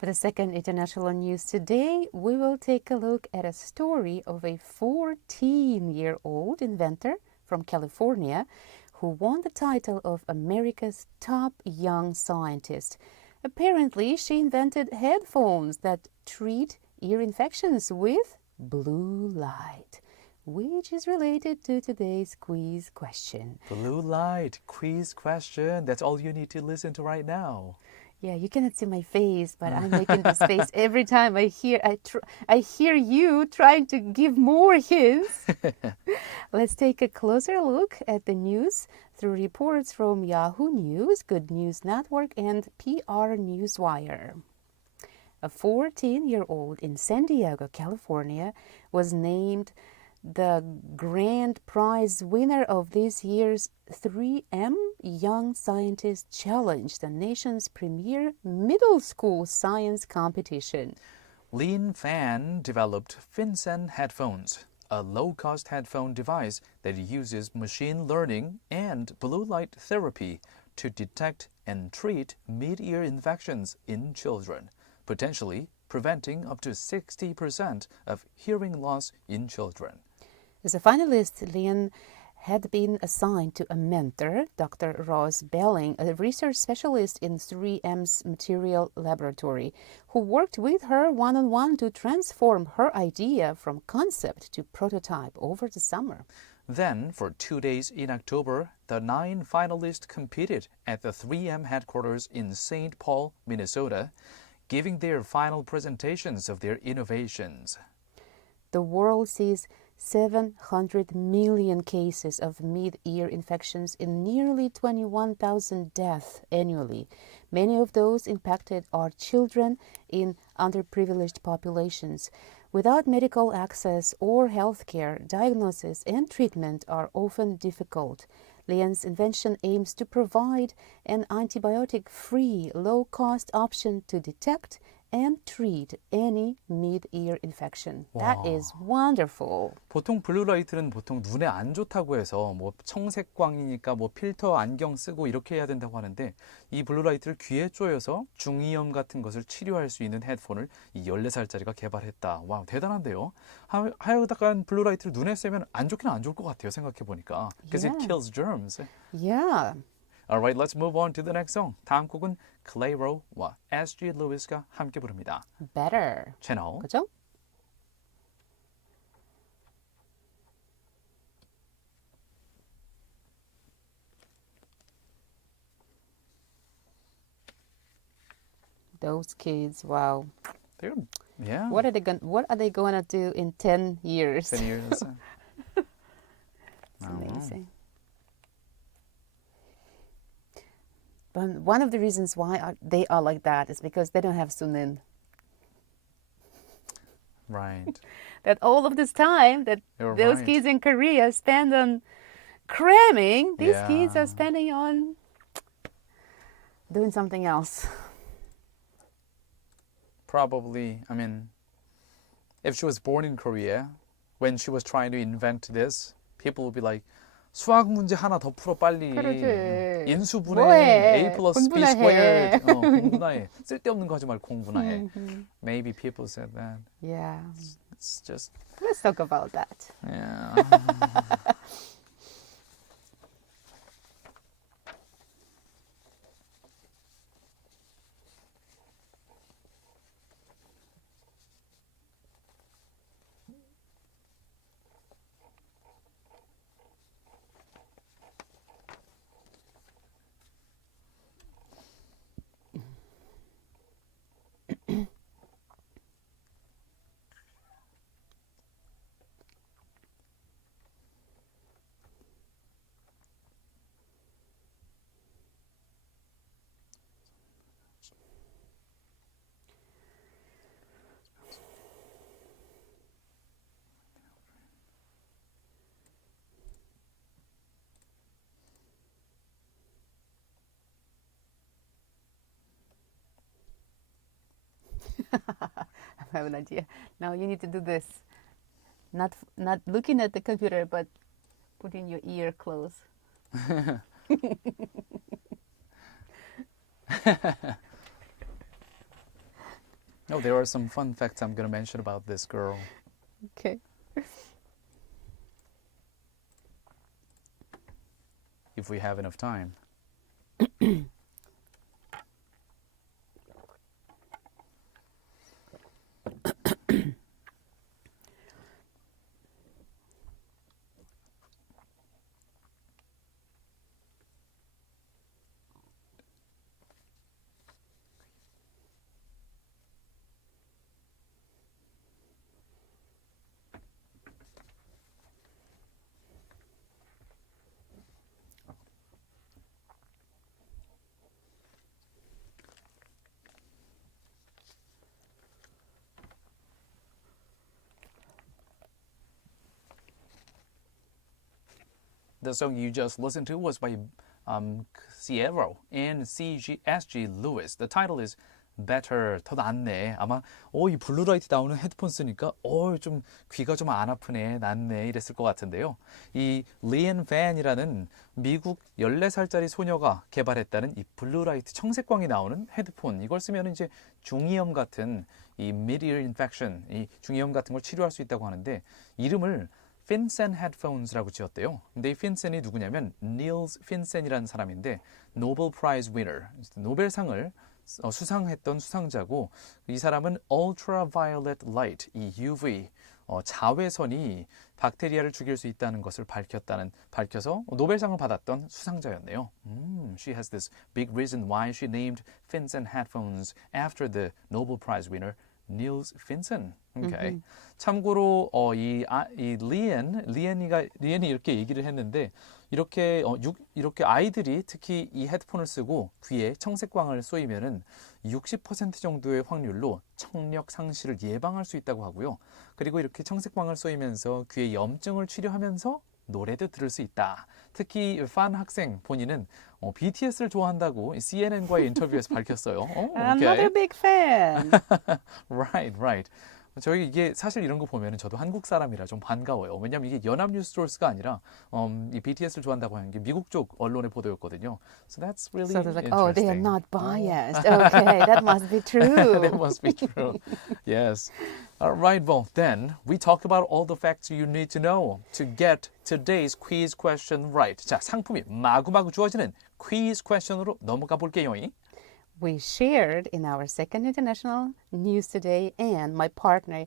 For the second international news today, we will take a look at a story of a 14-year-old inventor from California who won the title of America's top young scientist. Apparently, she invented headphones that treat ear infections with blue light, which is related to today's quiz question. Blue light quiz question. That's all you need to listen to right now. Yeah, you cannot see my face, but I'm making this face every time I hear you trying to give more hints. Let's take a closer look at the news through reports from Yahoo News, Good News Network, and PR Newswire. A 14-year-old in San Diego, California, was named the grand prize winner of this year's 3M Young Scientist Challenge, the nation's premier middle school science competition. Lin Fan developed FinCEN headphones, a low-cost headphone device that uses machine learning and blue light therapy to detect and treat mid-ear infections in children, potentially preventing up to 60% of hearing loss in children. As a finalist, Lynn had been assigned to a mentor, Dr. Ross Belling, a research specialist in 3M's material laboratory, who worked with her one-on-one to transform her idea from concept to prototype over the summer. Then, for 2 days in October, the 9 finalists competed at the 3M headquarters in St. Paul, Minnesota, giving their final presentations of their innovations. The world sees 700 million cases of mid-ear infections and nearly 21,000 deaths annually. Many of those impacted are children in underprivileged populations. Without medical access or health care, diagnosis and treatment are often difficult. Lian's invention aims to provide an antibiotic-free, low-cost option to detect and treat any mid-ear infection. That is wonderful. 보통 블루라이트는 보통 눈에 안 좋다고 해서 뭐 청색광이니까 뭐 필터 안경 쓰고 이렇게 해야 된다고 하는데 이 블루라이트를 귀에 쪼여서 중이염 같은 것을 치료할 수 있는 헤드폰을 이 14살짜리가 개발했다. 와, 대단한데요. 하여간 블루라이트를 눈에 쐬면 안 좋긴 안 좋을 것 같아요. 생각해 보니까. Because it kills germs. Yeah. Alright, let's move on to the next song. 다음 곡은 클레이로와 S.G. 루이스가 함께 부릅니다. Better. 채널 그죠? Those kids, wow. They're, yeah. What are they gonna do in 10 years? 10 years. It's amazing. But one of the reasons why they are like that is because they don't have sunin. Right. That all of this time that You're those right. kids in Korea spend on cramming, these Yeah. kids are spending on doing something else. Probably, I mean, if she was born in Korea, when she was trying to invent this, people would be like, 수학 문제 하나 더 풀어 빨리. 그러지. 인수분해 뭐해? A plus B 공부나 squared. 해. 공부나 해. 쓸데없는 거 하지 말고 공부나 해. Maybe people said that. Yeah. It's just, Let's talk about that. yeah. I have an idea. Now you need to do this. Not looking at the computer, but putting your ear close. Oh, there are some fun facts I'm going to mention about this girl. Okay. If we have enough time. The song you just listened to was by Sierra and SG Lewis. The title is Better, 더 낫네. 아마 이 블루라이트 나오는 헤드폰 쓰니까 좀 귀가 좀 안 아프네, 낫네 이랬을 것 같은데요. 이 리앤 팬이라는 미국 14살짜리 소녀가 개발했다는 이 블루라이트 청색광이 나오는 헤드폰. 이걸 쓰면 이제 중이염 같은 이 mid-ear infection, 이 중이염 같은 걸 치료할 수 있다고 하는데 이름을 핀센 헤드폰스라고 지었대요. 근데 이 핀센이 누구냐면 닐스 핀센이라는 사람인데 노벨 프라이즈 위너, 노벨상을 수상했던 수상자고 이 사람은 ultraviolet light, 이 UV 자외선이 박테리아를 죽일 수 있다는 것을 밝혀서 노벨상을 받았던 수상자였네요. She has this big reason why she named Finsen headphones after the Nobel Prize winner Niels Finsen. Okay. 참고로 이 리엔이 이렇게 얘기를 했는데 이렇게 아이들이 특히 이 헤드폰을 쓰고 귀에 청색광을 쏘이면은 60% 정도의 확률로 청력 상실을 예방할 수 있다고 하고요. 그리고 이렇게 청색광을 쏘이면서 귀의 염증을 치료하면서 노래도 들을 수 있다. 특히 판 학생 본인은 BTS를 좋아한다고 CNN과의 인터뷰에서 밝혔어요. Another big fan. Right. 저희 이게 사실 이런 거 보면은 저도 한국 사람이라 좀 반가워요. 왜냐면 이게 연합뉴스 소스가 아니라 이 BTS를 좋아한다고 하는 게 미국 쪽 언론의 보도였거든요. So that's really So they're like, interesting. oh, they are not biased. Okay, that must be true. That must be true. Yes. All right, well, then we talk about all the facts you need to know to get today's quiz question right. 자, 상품이 마구마구 주어지는 quiz question으로 넘어가 볼게요. We shared in our second international news today, and my partner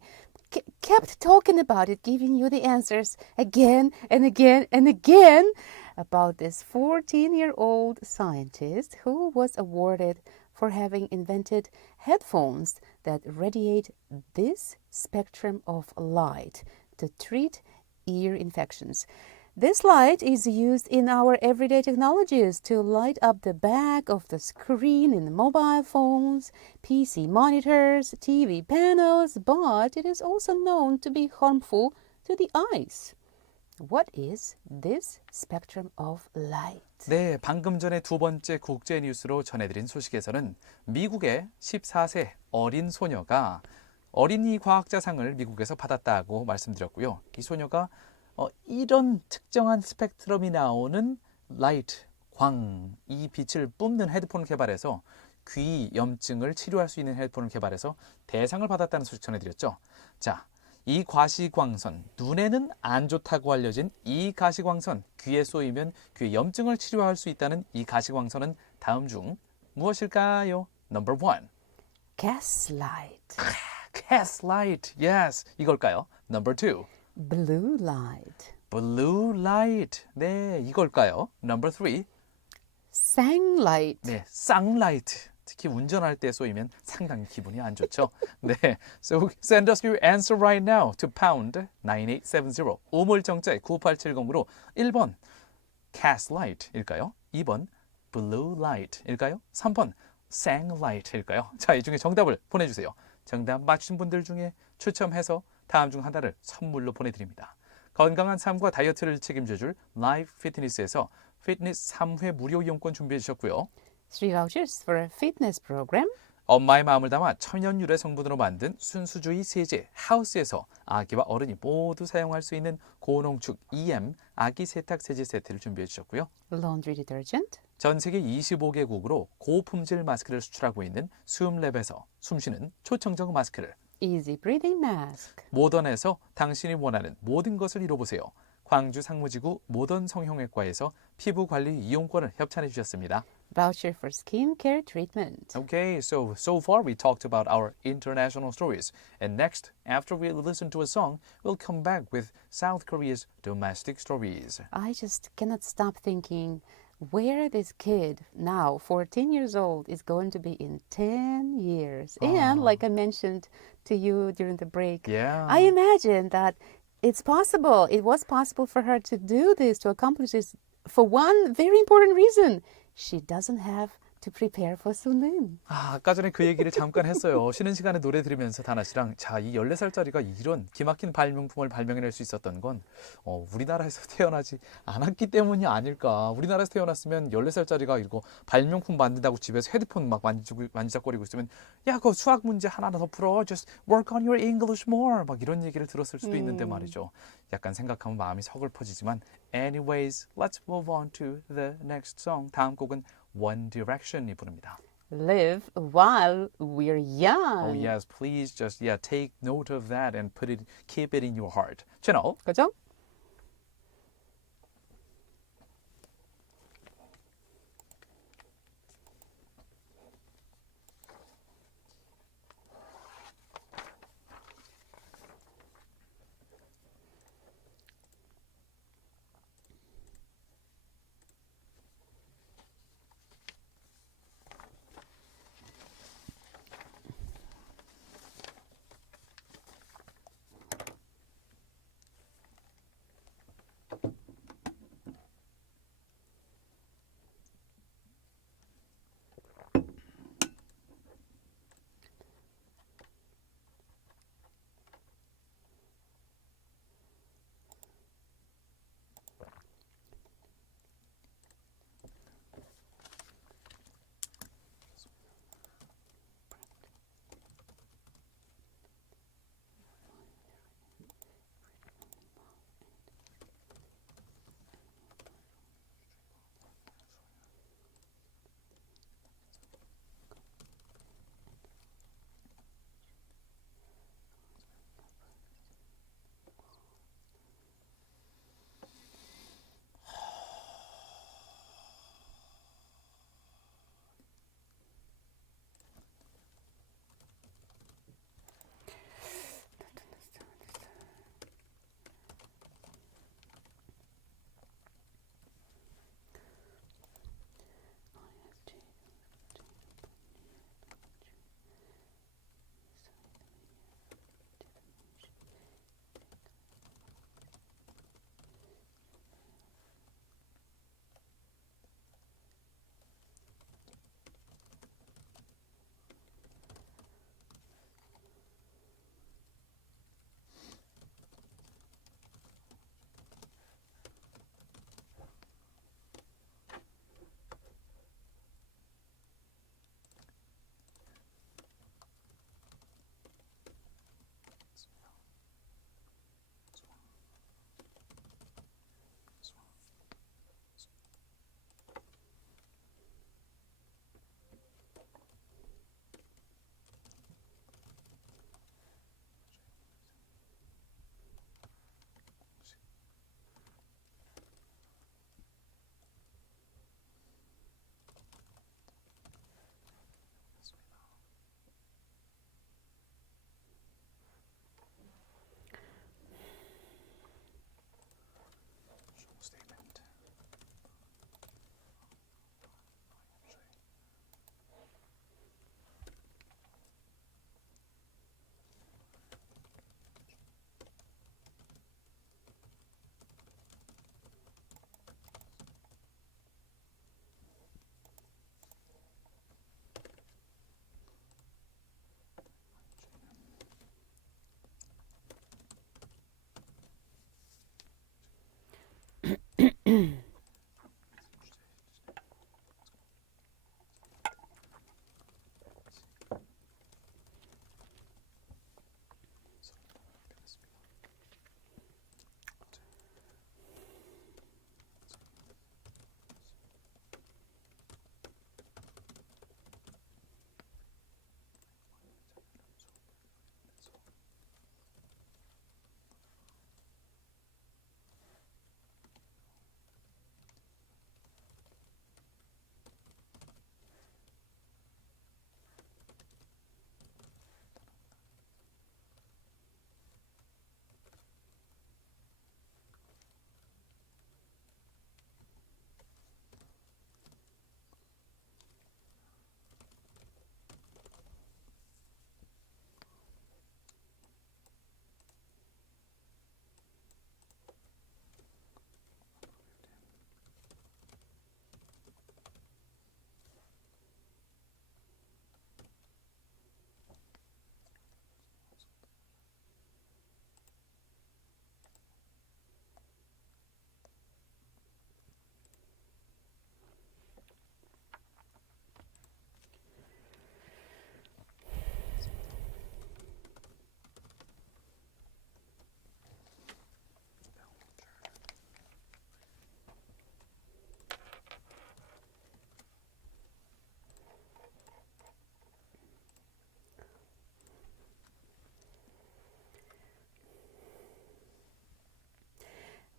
kept talking about it, giving you the answers again and again and again about this 14-year-old scientist who was awarded for having invented headphones that radiate this spectrum of light to treat ear infections. This light is used in our everyday technologies to light up the back of the screen in mobile phones, PC monitors, TV panels, but it is also known to be harmful to the eyes. What is this spectrum of light? 네, 방금 전에 두 번째 국제 뉴스로 전해드린 소식에서는 미국의 14세 어린 소녀가 어린이 과학자상을 미국에서 받았다고 말씀드렸고요. 이 소녀가 이런 특정한 스펙트럼이 나오는 라이트, 이 빛을 뿜는 헤드폰을 개발해서 귀 염증을 치료할 수 있는 헤드폰을 개발해서 대상을 받았다는 소식 전해드렸죠. 자, 이 가시광선, 눈에는 안 좋다고 알려진 이 가시광선, 귀에 쏘이면 귀 염증을 치료할 수 있다는 이 가시광선은 다음 중 무엇일까요? Number 1. Gaslight. Gaslight. Yes. 이걸까요? Number 2. Blue light. Blue light. 네, 이걸까요? Number 3. Sunlight. 네, sunlight. 특히 운전할 때 쏘이면 상당히 기분이 안 좋죠. 네, so send us your answer right now to pound 9870 우물정자 9870으로 1번 gaslight일까요? 2번 blue light일까요? 3번 sanglight일까요? 자, 이 중에 정답을 보내주세요. 정답 맞추신 분들 중에 추첨해서 다음 중 하나를 선물로 보내드립니다. 건강한 삶과 다이어트를 책임져줄 라이브 피트니스에서 피트니스 3회 무료 이용권 준비해 주셨고요. 3 vouchers for a fitness program. 엄마의 마음을 담아 천연 유래 성분으로 만든 순수주의 세제 하우스에서 아기와 어른이 모두 사용할 수 있는 고농축 EM 아기 세탁 세제 세트를 준비해 주셨고요. Laundry detergent. 전 세계 25개국으로 고품질 마스크를 수출하고 있는 숨랩에서 숨쉬는 초청적 마스크를 Easy breathing mask. 모던에서 당신이 원하는 모든 것을 이뤄보세요. 광주 상무지구 모던 성형외과에서 피부관리 이용권을 협찬해 주셨습니다. Voucher for skincare treatment. Okay, so far we talked about our international stories. And next, after we listen to a song, we'll come back with South Korea's domestic stories. I just cannot stop thinking where this kid, now 14 years old, is going to be in 10 years. And like I mentioned to you during the break, Yeah. I imagine that it was possible for her to do this, to accomplish this, for one very important reason. She doesn't have to prepare for 수능. 아까 전에 그 얘기를 잠깐 했어요. 쉬는 시간에 노래 들으면서 다나 씨랑 자, 이 14살짜리가 이런 기막힌 발명품을 발명해낼 수 있었던 건 우리나라에서 태어나지 않았기 때문이 아닐까. 우리나라에서 태어났으면 14살짜리가 이거 발명품 만든다고 집에서 헤드폰 막 만지작거리고 있으면 야, 그거 수학 문제 하나 더 풀어. Just work on your English more. 막 이런 얘기를 들었을 수도 있는데 말이죠. 약간 생각하면 마음이 서글퍼지지만 anyways, let's move on to the next song. 다음 곡은 One Direction이 부릅니다. Live while we're young. Oh yes, please just take note of that and keep it in your heart. 채널 그죠?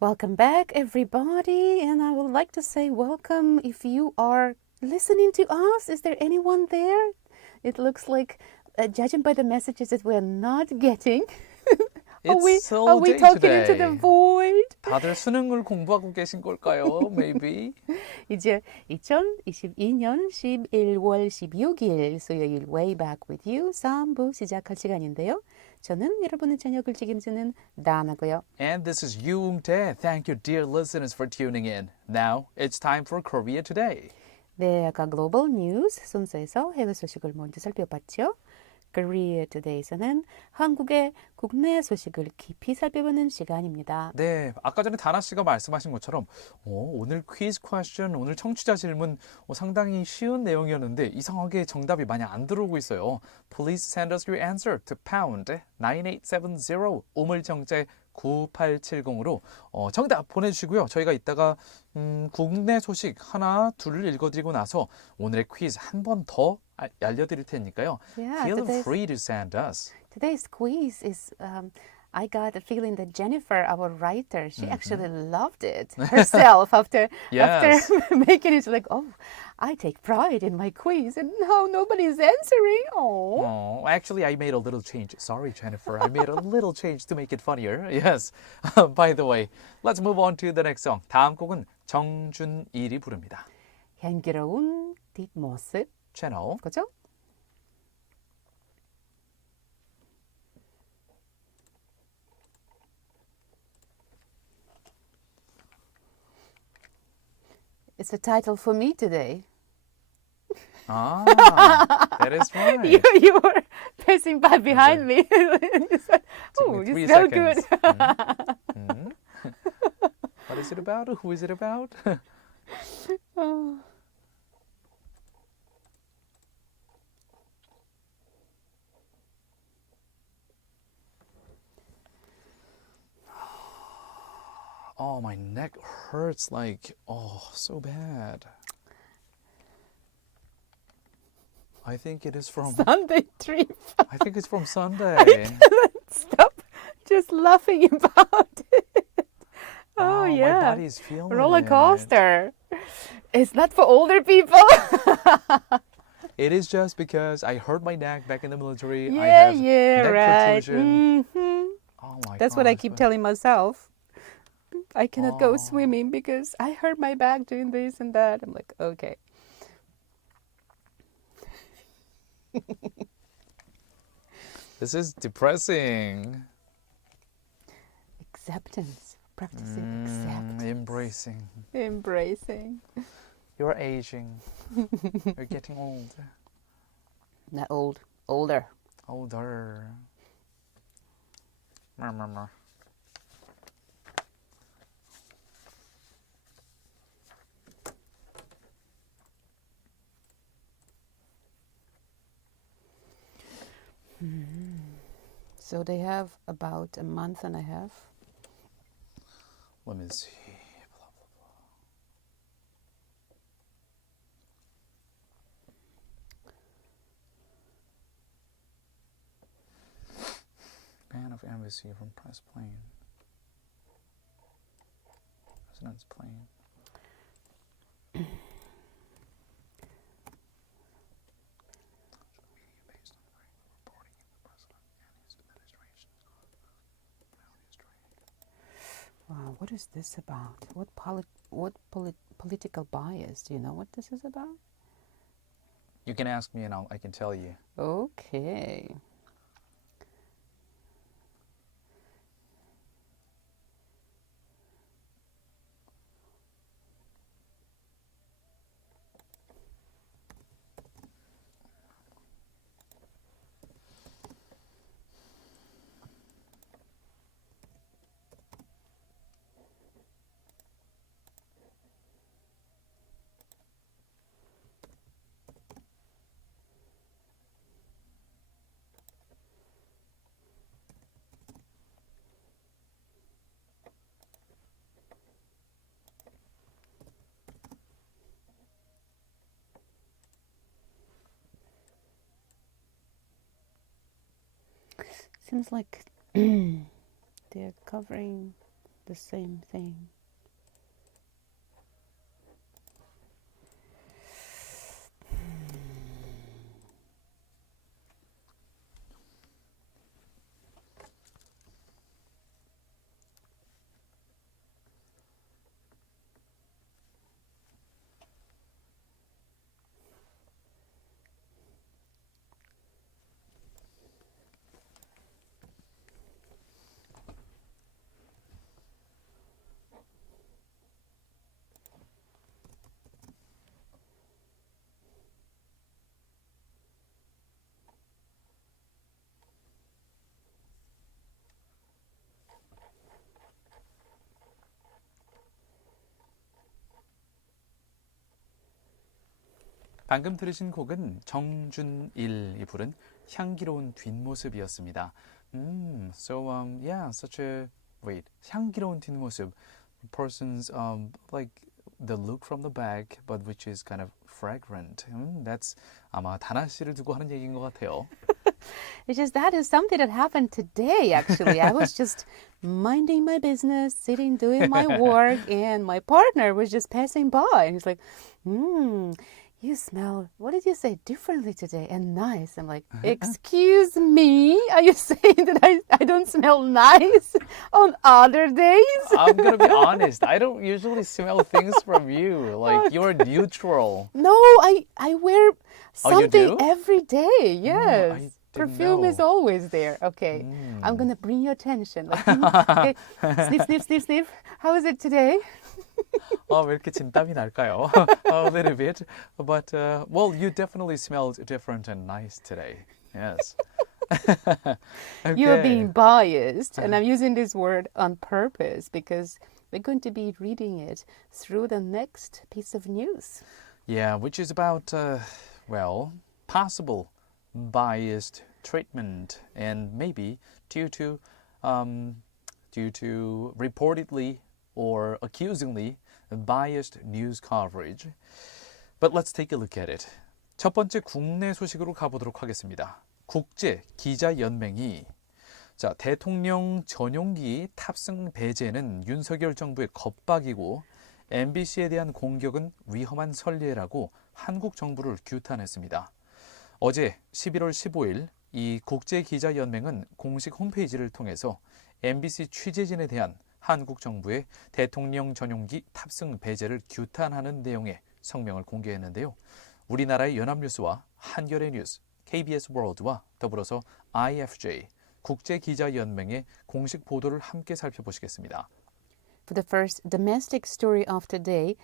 Welcome back, everybody, and I would like to say welcome if you are listening to us. Is there anyone there? It looks like, judging by the messages that we're not getting, It's are all we day talking today. into the void? 다들 수능을 공부하고 계신 걸까요? Maybe. 이제 2022년 11월 16일 수요일 Way Back With You 3부 시작할 시간인데요. 저는 여러분의 저녁을 책임지는 다나고요. And this is Yoon Tae. Thank you, dear listeners, for tuning in. Now it's time for Korea Today. 네, 아까 글로벌 뉴스 순서에서 해외 소식을 먼저 살펴봤죠. Korea Today에서는 한국의 국내 소식을 깊이 살펴보는 시간입니다. 네, 아까 전에 다나 씨가 말씀하신 것처럼 오늘 퀴즈 퀘스천, 오늘 청취자 질문 상당히 쉬운 내용이었는데 이상하게 정답이 많이 안 들어오고 있어요. Please send us your answer to pound 9870 우물정제 9870으로 정답 보내주시고요. 저희가 이따가 국내 소식 하나, 둘 읽어드리고 나서 오늘의 퀴즈 한 번 더 알려드릴 테니까요. Yeah, Feel free to send us. Today's quiz is, I got a feeling that Jennifer, our writer, she actually loved it herself after Yes. making it. She's like, oh, I take pride in my quiz and now nobody's answering. Oh. Oh, actually, I made a little change. Sorry, Jennifer. I made a little change to make it funnier. Yes. By the way, let's move on to the next song. 다음 곡은 정준일이 부릅니다. 향기로운 뒷모습. 채널. 그죠? It's the title for me today. Ah, that is right. You were passing by behind me. And you said, Took oh, me 3 it's so good. seconds. What is it about? Who is it about? Oh. Oh, my neck hurts like, so bad. I think it is from, Sunday trip. I think it's from Sunday. Stop just laughing about it. Oh, My yeah. body is feeling Roller it. coaster. It's not for older people. It is just because I hurt my neck back in the military. I Yeah, have yeah, neck right. protrusion. Mhm. Oh my That's what I gosh, keep but- telling myself. I cannot go Oh. swimming because I hurt my back doing this and that. I'm like, okay. This is depressing. Acceptance. Practicing acceptance. Embracing. Embracing. You're aging. You're getting old. Not old. Older. Older. So they have about a month and a half. Let me see. Ban of embassy from press plane. President's plane. Wow, what is this about? What political bias? Do you know what this is about? You can ask me and I can tell you. Okay. Seems like they're covering the same thing. 방금 들으신 곡은 정준일이 부른 향기로운 뒷모습이었습니다. Yeah, such a wait. 향기로운 뒷모습. Person's like the look from the back, but which is kind of fragrant. That's 아마 다나 씨를 두고 하는 얘기인 것 같아요. It's just that is something that happened today, actually. I was just minding my business, sitting, doing my work, and my partner was just passing by. And he's like, you smell, what did you say, differently today and nice. I'm like, excuse me? Are you saying that I don't smell nice on other days? I'm going to be honest. I don't usually smell things from you. Like, you're neutral. No, I wear something do? every day. Yes. I Perfume know. is always there. Okay. I'm going to bring you attention. Like, okay. Sniff, sniff, sniff, sniff. How is it today? 왜 이렇게 진땀이 날까요? A little bit. But, well, you definitely smelled different and nice today. Yes. Okay. You're being biased. And I'm using this word on purpose because we're going to be reading it through the next piece of news. Yeah, which is about, well, possible biased treatment and maybe due to reportedly or accusingly biased news coverage. But let's take a look at it. 첫 번째 국내 소식으로 가보도록 하겠습니다. 국제 기자 연맹이 자, 대통령 전용기 탑승 배제는 윤석열 정부의 겁박이고 MBC에 대한 공격은 위험한 선례라고 한국 정부를 규탄했습니다. 어제 11월 15일 이 국제기자연맹은 공식 홈페이지를 통해서 MBC 취재진에 대한 한국 정부의 대통령 전용기 탑승 배제를 규탄하는 내용의 성명을 공개했는데요. 우리나라의 연합뉴스와 한겨레 뉴스, KBS 월드와 더불어서 IFJ, 국제기자연맹의 공식 보도를 함께 살펴보시겠습니다. For the first domestic story of today,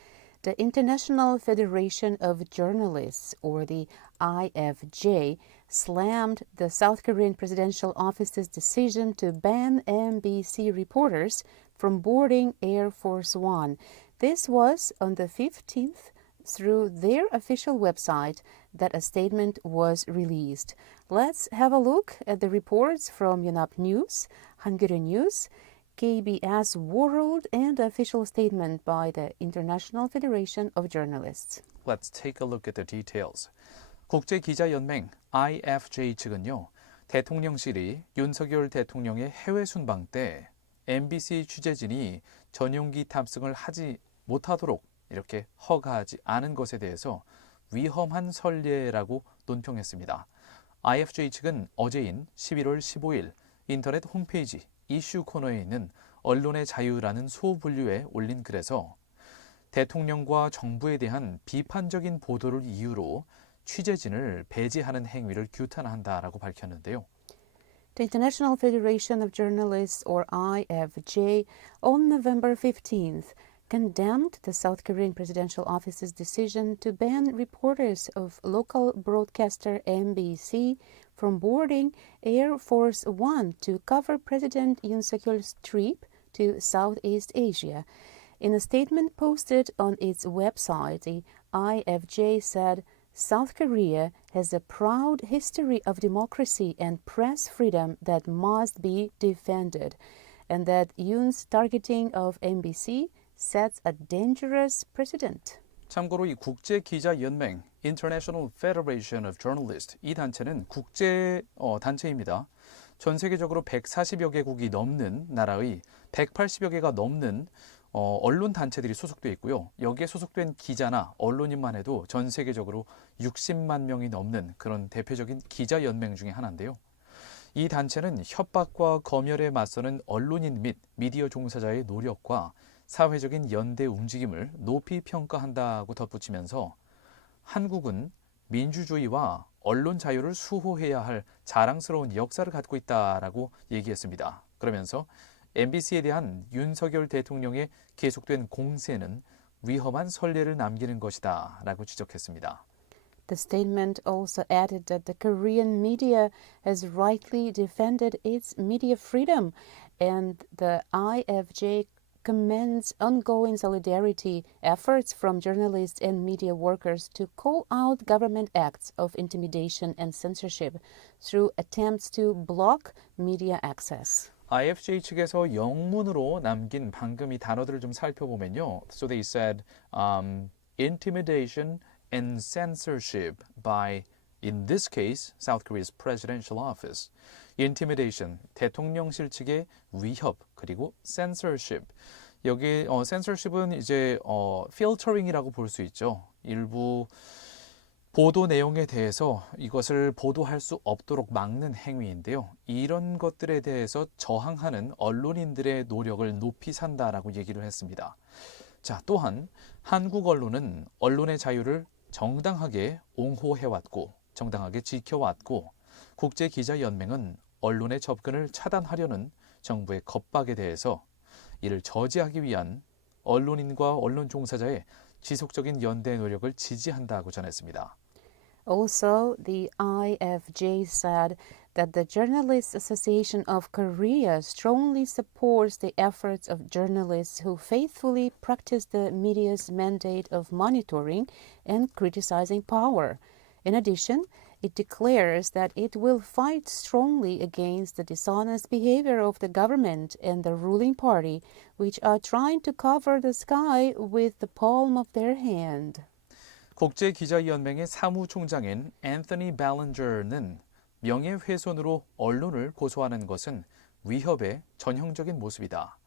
the International Federation of Journalists, or the IFJ, slammed the South Korean presidential office's decision to ban MBC reporters from boarding Air Force One. This was on the 15th through their official website that a statement was released. Let's have a look at the reports from Yonhap News, 한국어로 News, KBS World, and the official statement by the International Federation of Journalists. Let's take a look at the details. 국제기자연맹 IFJ 측은요. 대통령실이 윤석열 대통령의 해외 순방 때 MBC 취재진이 전용기 탑승을 하지 못하도록 이렇게 허가하지 않은 것에 대해서 위험한 선례라고 논평했습니다. IFJ 측은 어제인 11월 15일 인터넷 홈페이지 이슈 코너에 있는 언론의 자유라는 소분류에 올린 글에서 대통령과 정부에 대한 비판적인 보도를 이유로 취재진을 배제하는 행위를 규탄한다라고 밝혔는데요. The International Federation of Journalists, or IFJ, on November 15th condemned the South Korean presidential office's decision to ban reporters of local broadcaster MBC from boarding Air Force One to cover President Yoon Suk-yeol's trip to Southeast Asia. In a statement posted on its website, the IFJ said, South Korea has a proud history of democracy and press freedom that must be defended, and that Yoon's targeting of MBC sets a dangerous precedent. 참고로 이 국제기자연맹 International Federation of Journalists 이 단체는 국제 단체입니다. 전 세계적으로 140여 개국이 넘는 나라의 180여 개가 넘는 언론 단체들이 소속되어 있고요. 여기에 소속된 기자나 언론인만 해도 전 세계적으로 60만 명이 넘는 그런 대표적인 기자연맹 중에 하나인데요. 이 단체는 협박과 검열에 맞서는 언론인 및 미디어 종사자의 노력과 사회적인 연대 움직임을 높이 평가한다고 덧붙이면서 한국은 민주주의와 언론 자유를 수호해야 할 자랑스러운 역사를 갖고 있다라고 얘기했습니다. 그러면서 MBC에 대한 윤석열 대통령의 계속된 공세는 위험한 선례를 남기는 것이다 라고 지적했습니다. The statement also added that the Korean media has rightly defended its media freedom, and the IFJ commends ongoing solidarity efforts from journalists and media workers to call out government acts of intimidation and censorship through attempts to block media access. IFJ 측에서 영문으로 남긴 방금 이 단어들을 좀 살펴보면요. So they said intimidation and censorship by, in this case, South Korea's presidential office. Intimidation, 대통령실 측의 위협, 그리고 censorship. 여기 censorship은 이제 filtering이라고 볼 수 있죠. 일부 보도 내용에 대해서 이것을 보도할 수 없도록 막는 행위인데요. 이런 것들에 대해서 저항하는 언론인들의 노력을 높이 산다라고 얘기를 했습니다. 자, 또한 한국 언론은 언론의 자유를 정당하게 옹호해왔고 정당하게 지켜왔고 국제기자연맹은 언론의 접근을 차단하려는 정부의 겁박에 대해서 이를 저지하기 위한 언론인과 언론 종사자의 지속적인 연대 노력을 지지한다고 전했습니다. Also, the IFJ said that the Journalists Association of Korea strongly supports the efforts of journalists who faithfully practice the media's mandate of monitoring and criticizing power. In addition, it declares that it will fight strongly against the dishonest behavior of the government and the ruling party, which are trying to cover the sky with the palm of their hand. 국제기자연맹의 사무총장인 앤서니 벨린저는 명예훼손으로 언론을 고소하는 것은 위협의 전형적인 모습이다.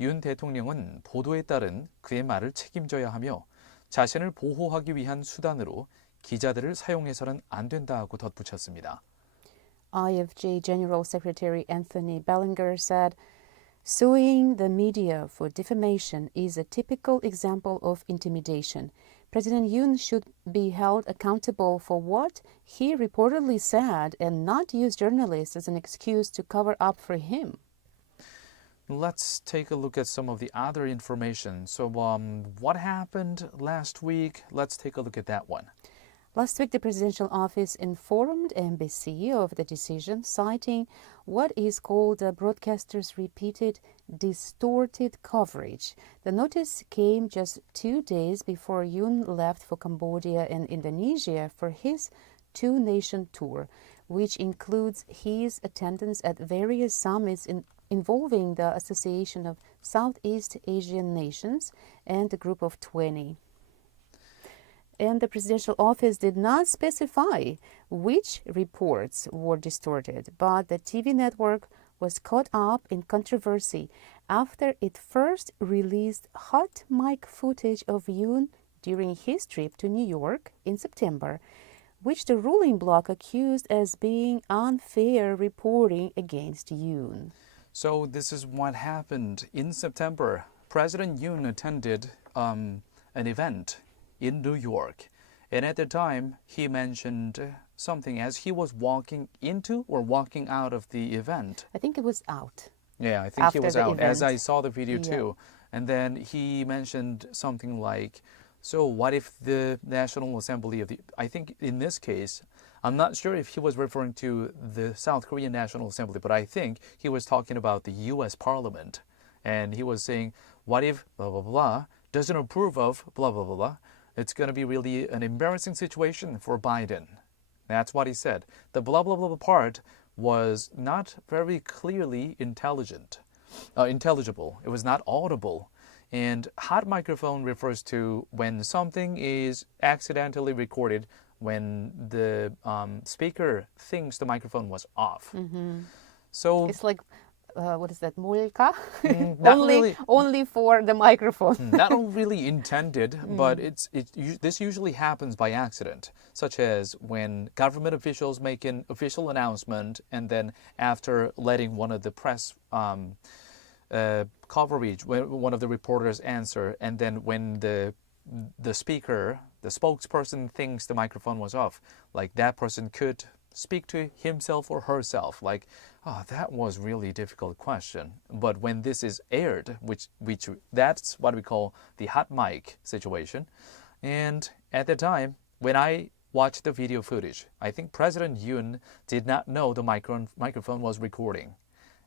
윤 대통령은 보도에 따른 그의 말을 책임져야 하며 자신을 보호하기 위한 수단으로 기자들을 사용해서는 안 된다고 덧붙였습니다. IFJ General Secretary Anthony Bellinger said, Suing the media for defamation is a typical example of intimidation. President Yoon should be held accountable for what he reportedly said and not use journalists as an excuse to cover up for him. Let's take a look at some of the other information. So what happened last week? Let's take a look at that one. Last week, the presidential office informed NBC of the decision, citing what is called the broadcaster's repeated distorted coverage. The notice came just 2 days before Yoon left for Cambodia and Indonesia for his two-nation tour, which includes his attendance at various summits involving the Association of Southeast Asian Nations and the Group of 20. And the presidential office did not specify which reports were distorted, but the TV network was caught up in controversy after it first released hot mic footage of Yoon during his trip to New York in September, which the ruling bloc accused as being unfair reporting against Yoon. So this is what happened in September. President Yoon attended an event in New York. And at the time, he mentioned something as he was walking into or walking out of the event. I think it was out. Yeah, I think he was out, as I event. saw the video too. And then he mentioned something like, so what if the National Assembly of the, I think in this case, I'm not sure if he was referring to the South Korean National Assembly, but I think he was talking about the U.S. Parliament. And he was saying, what if blah, blah, blah, doesn't approve of blah, blah, blah, blah. It's going to be really an embarrassing situation for Biden. That's what he said. The blah, blah, blah part was not very clearly intelligible. It was not audible. And hot microphone refers to when something is accidentally recorded when the speaker thinks the microphone was off. Mm-hmm. So it's like, what is that, molka? Really, only for the microphone. not really intended, but this usually happens by accident, such as when government officials make an official announcement and then after letting one of the press coverage, when one of the reporters answer, and then when the speaker, the spokesperson thinks the microphone was off, like that person could speak to himself or herself, like, oh, that was really difficult question. But when this is aired, which that's what we call the hot mic situation. And at the time, when I watched the video footage, I think President Yoon did not know the microphone was recording.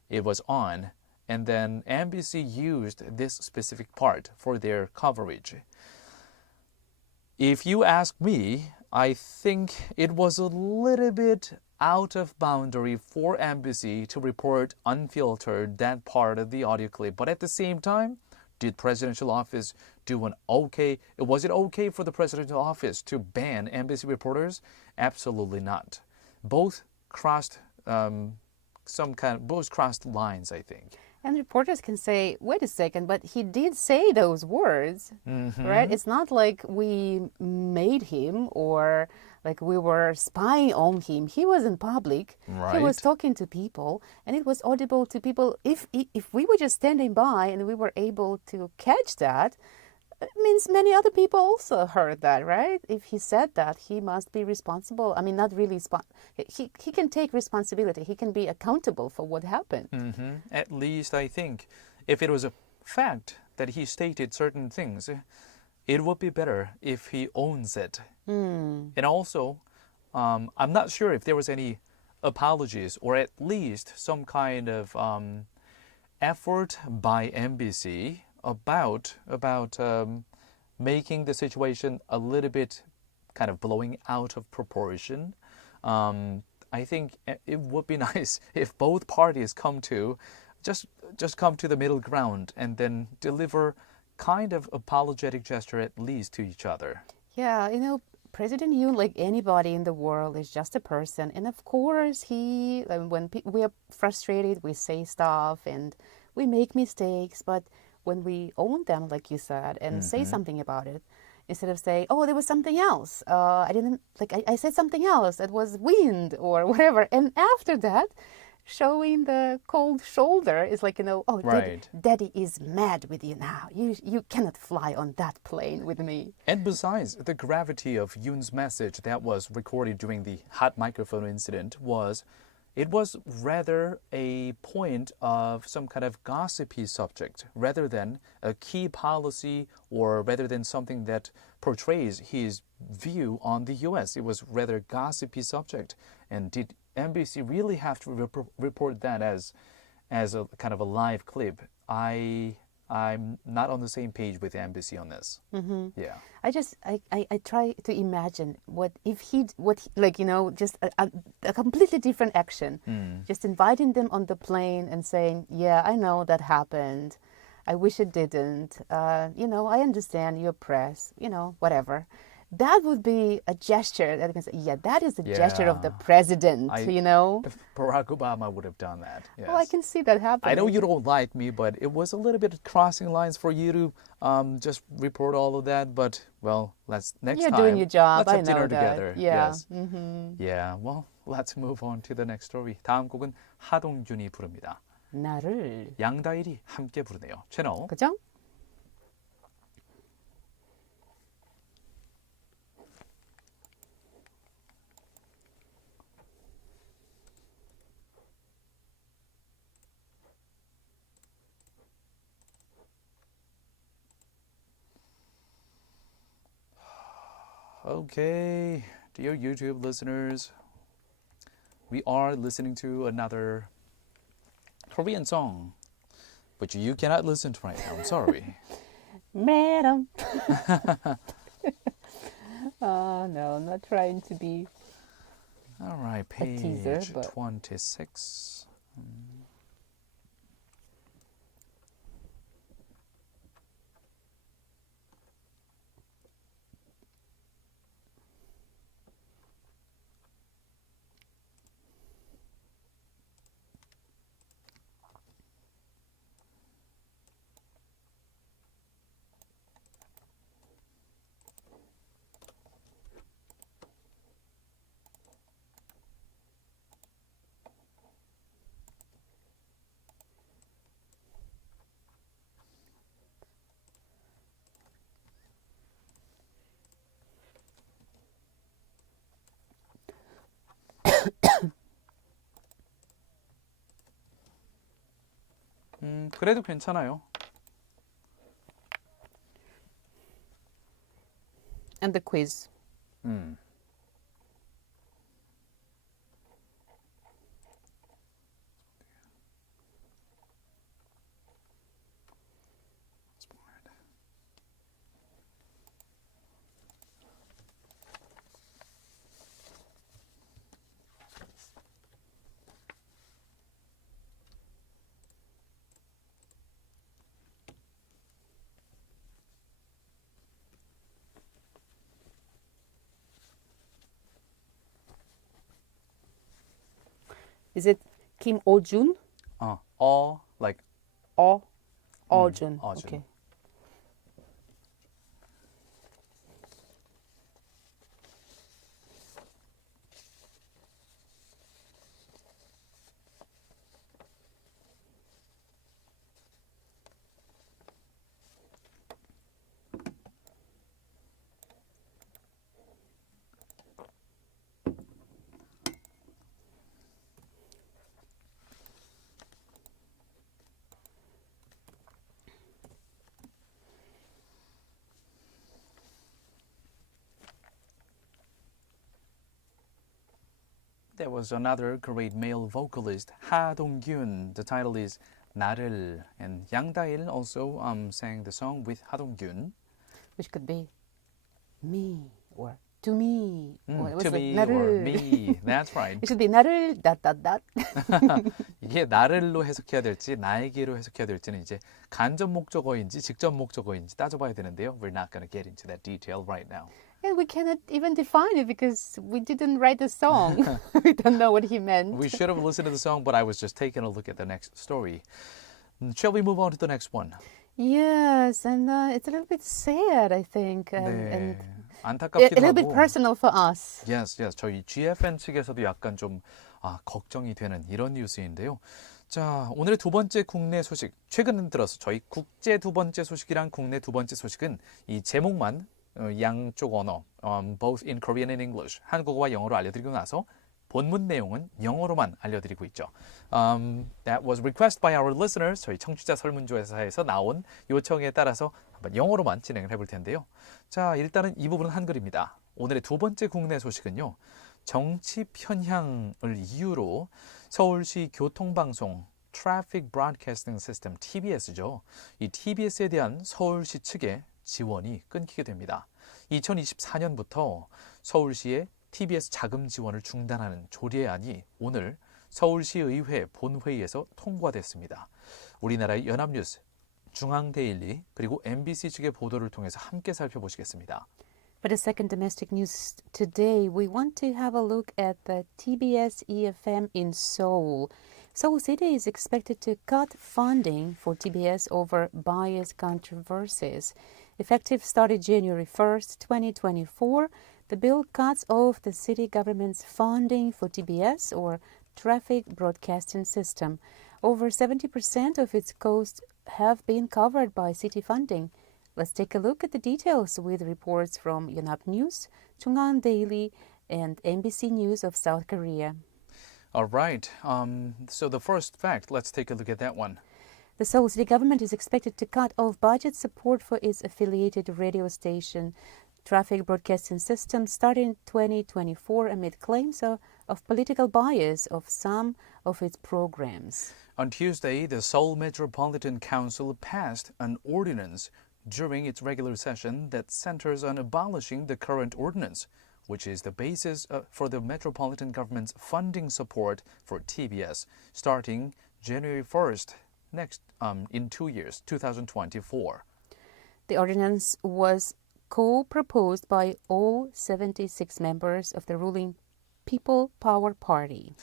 It was on. And then NBC used this specific part for their coverage. If you ask me, I think it was a little bit out of boundary for NBC to report unfiltered that part of the audio clip. But at the same time, did presidential office do an okay? Was it okay for the presidential office to ban NBC reporters? Absolutely not. Both crossed both crossed lines, I think. And reporters can say, wait a second, but he did say those words, right? It's not like we made him or like we were spying on him. He was in public. Right. He was talking to people, and it was audible to people. If we were just standing by and we were able to catch that, it means many other people also heard that, right? If he said that, he must be responsible. I mean, not really. He can take responsibility. He can be accountable for what happened. At least I think if it was a fact that he stated certain things, it would be better if he owns it. And also, I'm not sure if there was any apologies or at least some kind of effort by NBC about making the situation a little bit kind of blowing out of proportion. I think it would be nice if both parties come to just come to the middle ground and then deliver kind of apologetic gesture at least to each other. Yeah, President Yoon, like anybody in the world, is just a person, and of course when we are frustrated, we say stuff and we make mistakes, but when we own them, like you said, and say something about it, instead of saying, oh, there was something else. I said something else. That was wind or whatever. And after that, showing the cold shoulder is like, oh, Right. daddy is mad with you now. You cannot fly on that plane with me. And besides, the gravity of Yoon's message that was recorded during the hot microphone incident was rather a point of some kind of gossipy subject rather than a key policy or rather than something that portrays his view on the U.S. It was rather gossipy subject. And did NBC really have to report that as a kind of a live clip? I'm not on the same page with NBC on this. Yeah. I try to imagine just a completely different action. Just inviting them on the plane and saying, yeah, I know that happened. I wish it didn't. I understand your press, whatever. That would be a gesture that you can say, yeah, that is the gesture of the president, If Barack Obama would have done that. Yes. Oh, I can see that happening. I know you don't like me, but it was a little bit crossing lines for you to just report all of that. But, well, next time. You're doing your job. Let's I have know dinner that. together. Yeah. Yes. Yeah, well, let's move on to the next story. 다음 곡은 하동균이 부릅니다. 나를. 양다일이 함께 부르네요. 채널. 그죠? Okay, dear YouTube listeners, we are listening to another Korean song, but you cannot listen to right now. I'm sorry. Madam. Oh, no, I'm not trying to be All right, page teaser, but- 26. 그래도 괜찮아요. And the quiz. Is it Kim Oh-jun? Like Oh-jun. Oh-jun. Okay. There was another great male vocalist, Ha Dong-gyun. The title is 나를, and Yang Da-il also sang the song with Ha Dong-gyun. Which could be me or to me. Or To me 나를. or me. That's right. It should be 나를 dot. 이게 나를로 해석해야 될지 나에게로 해석해야 될지는 이제 간접 목적어인지 직접 목적어인지 따져봐야 되는데요. We're not going to get into that detail right now. And we cannot even define it because we didn't write the song. We don't know what he meant. We should have listened to the song, but I was just taking a look at the next story. Shall we move on to the next one? Yes, and it's a little bit sad, I think. 네, And a 안타깝기도 little bit 하고. personal for us. Yes. 저희 GFN 측에서도 약간 좀 걱정이 되는 이런 뉴스인데요. 자, 오늘의 두 번째 국내 소식. 최근 들어서 저희 국제 두 번째 소식이랑 국내 두 번째 소식은 이 제목만 양쪽 언어, both in Korean and English, 한국어와 영어로 알려드리고 나서 본문 내용은 영어로만 알려드리고 있죠. That was requested by our listeners. 저희 청취자 설문조사에서 나온 요청에 따라서 한번 영어로만 진행을 해볼 텐데요. 자, 일단은 이 부분은 한글입니다. 오늘의 두 번째 국내 소식은요. 정치 편향을 이유로 서울시 교통방송 Traffic Broadcasting System, TBS죠. 이 TBS에 대한 서울시 측의 지원이 끊기게 됩니다. 2024년부터 서울시의 TBS 자금 지원을 중단하는 조례안이 오늘 서울시의회 본회의에서 통과됐습니다. 우리나라의 연합뉴스, 중앙데일리, 그리고 MBC 측의 보도를 통해서 함께 살펴보시겠습니다. For the second domestic news today, we want to have a look at the TBS EFM in Seoul. Seoul City is expected to cut funding for TBS over bias controversies. Effective started January 1st, 2024, the bill cuts off the city government's funding for TBS or Traffic Broadcasting System. Over 70% of its costs have been covered by city funding. Let's take a look at the details with reports from Yonhap News, Chungan Daily, and MBC News of South Korea. All right. So the first fact, let's take a look at that one. The Seoul City government is expected to cut off budget support for its affiliated radio station Traffic Broadcasting System starting 2024 amid claims of political bias of some of its programs. On Tuesday, the Seoul Metropolitan Council passed an ordinance during its regular session that centers on abolishing the current ordinance, which is the basis for the metropolitan government's funding support for TBS, starting January 1st in 2 years, 2024. The ordinance was co-proposed by all 76 members of the ruling People Power Party.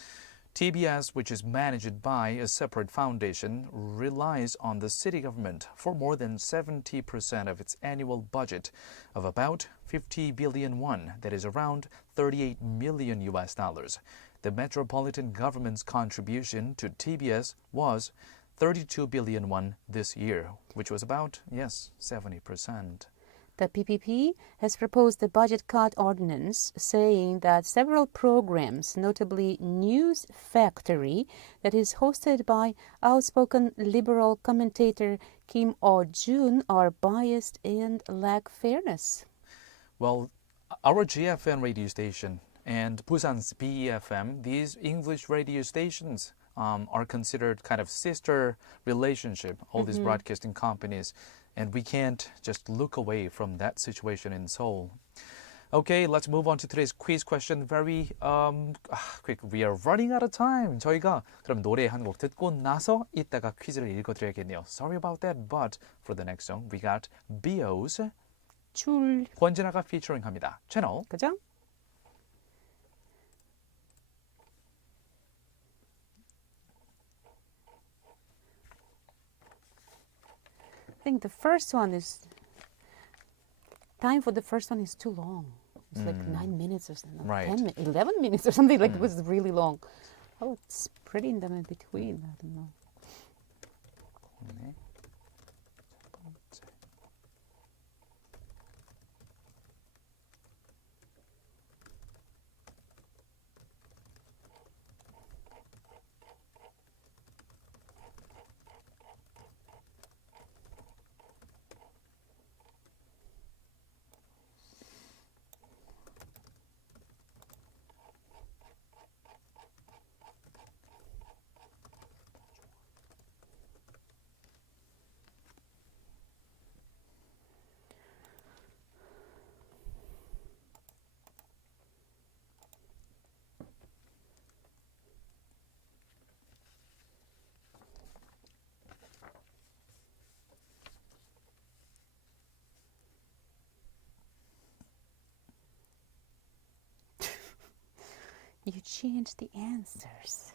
TBS, which is managed by a separate foundation, relies on the city government for more than 70% of its annual budget of about 50 billion won, that is around 38 million US dollars. The metropolitan government's contribution to TBS was 32 billion won this year, which was about, 70%. The PPP has proposed a budget cut ordinance saying that several programs, notably News Factory, that is hosted by outspoken liberal commentator Kim Oh-jun, are biased and lack fairness. Well, our GFN radio station and Busan's BEFM, these English radio stations are considered kind of sister relationship, all these broadcasting companies. And we can't just look away from that situation in Seoul. Okay, let's move on to today's quiz question. Very quick. We are running out of time. 저희가 그럼 노래 한 곡 듣고 나서 이따가 퀴즈를 읽어드려야겠네요. Sorry about that, but for the next song, we got B.O.'s 줄. 권진아가 featuring합니다. 채널 그죠? I think the first one is time for the first one is too long. It's like 9 minutes or something. Right. 10, 11 minutes or something. Like it was really long. Oh, it's pretty in the between. I don't know. 네. You changed the answers.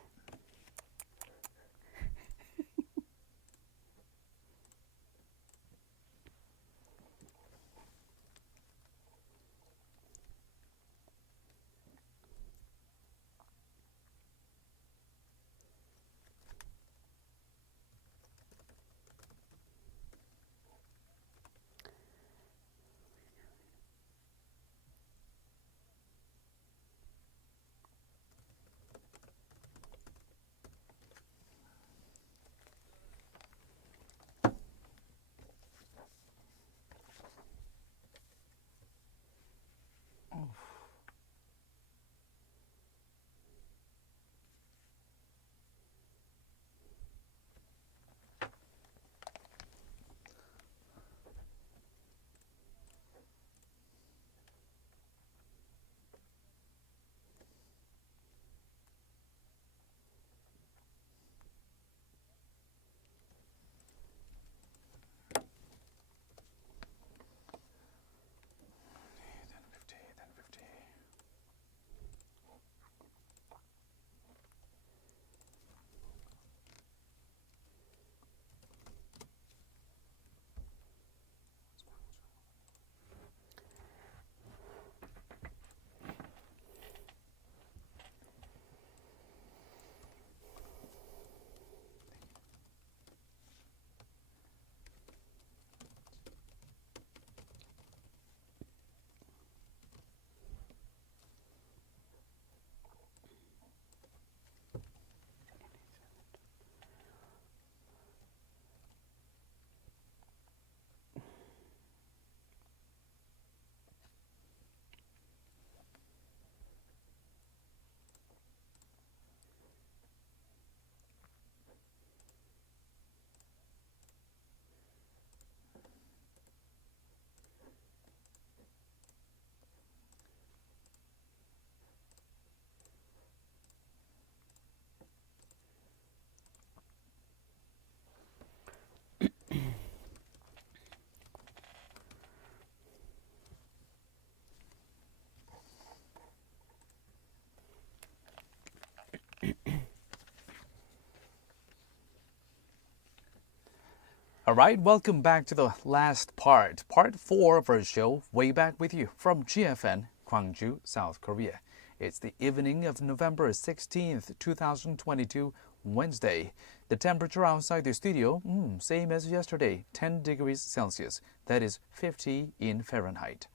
All right, welcome back to the last part 4 of our show, Way Back with You from GFN, Gwangju, South Korea. It's the evening of November 16th, 2022, Wednesday. The temperature outside the studio, same as yesterday, 10 degrees Celsius. That is 50 in Fahrenheit.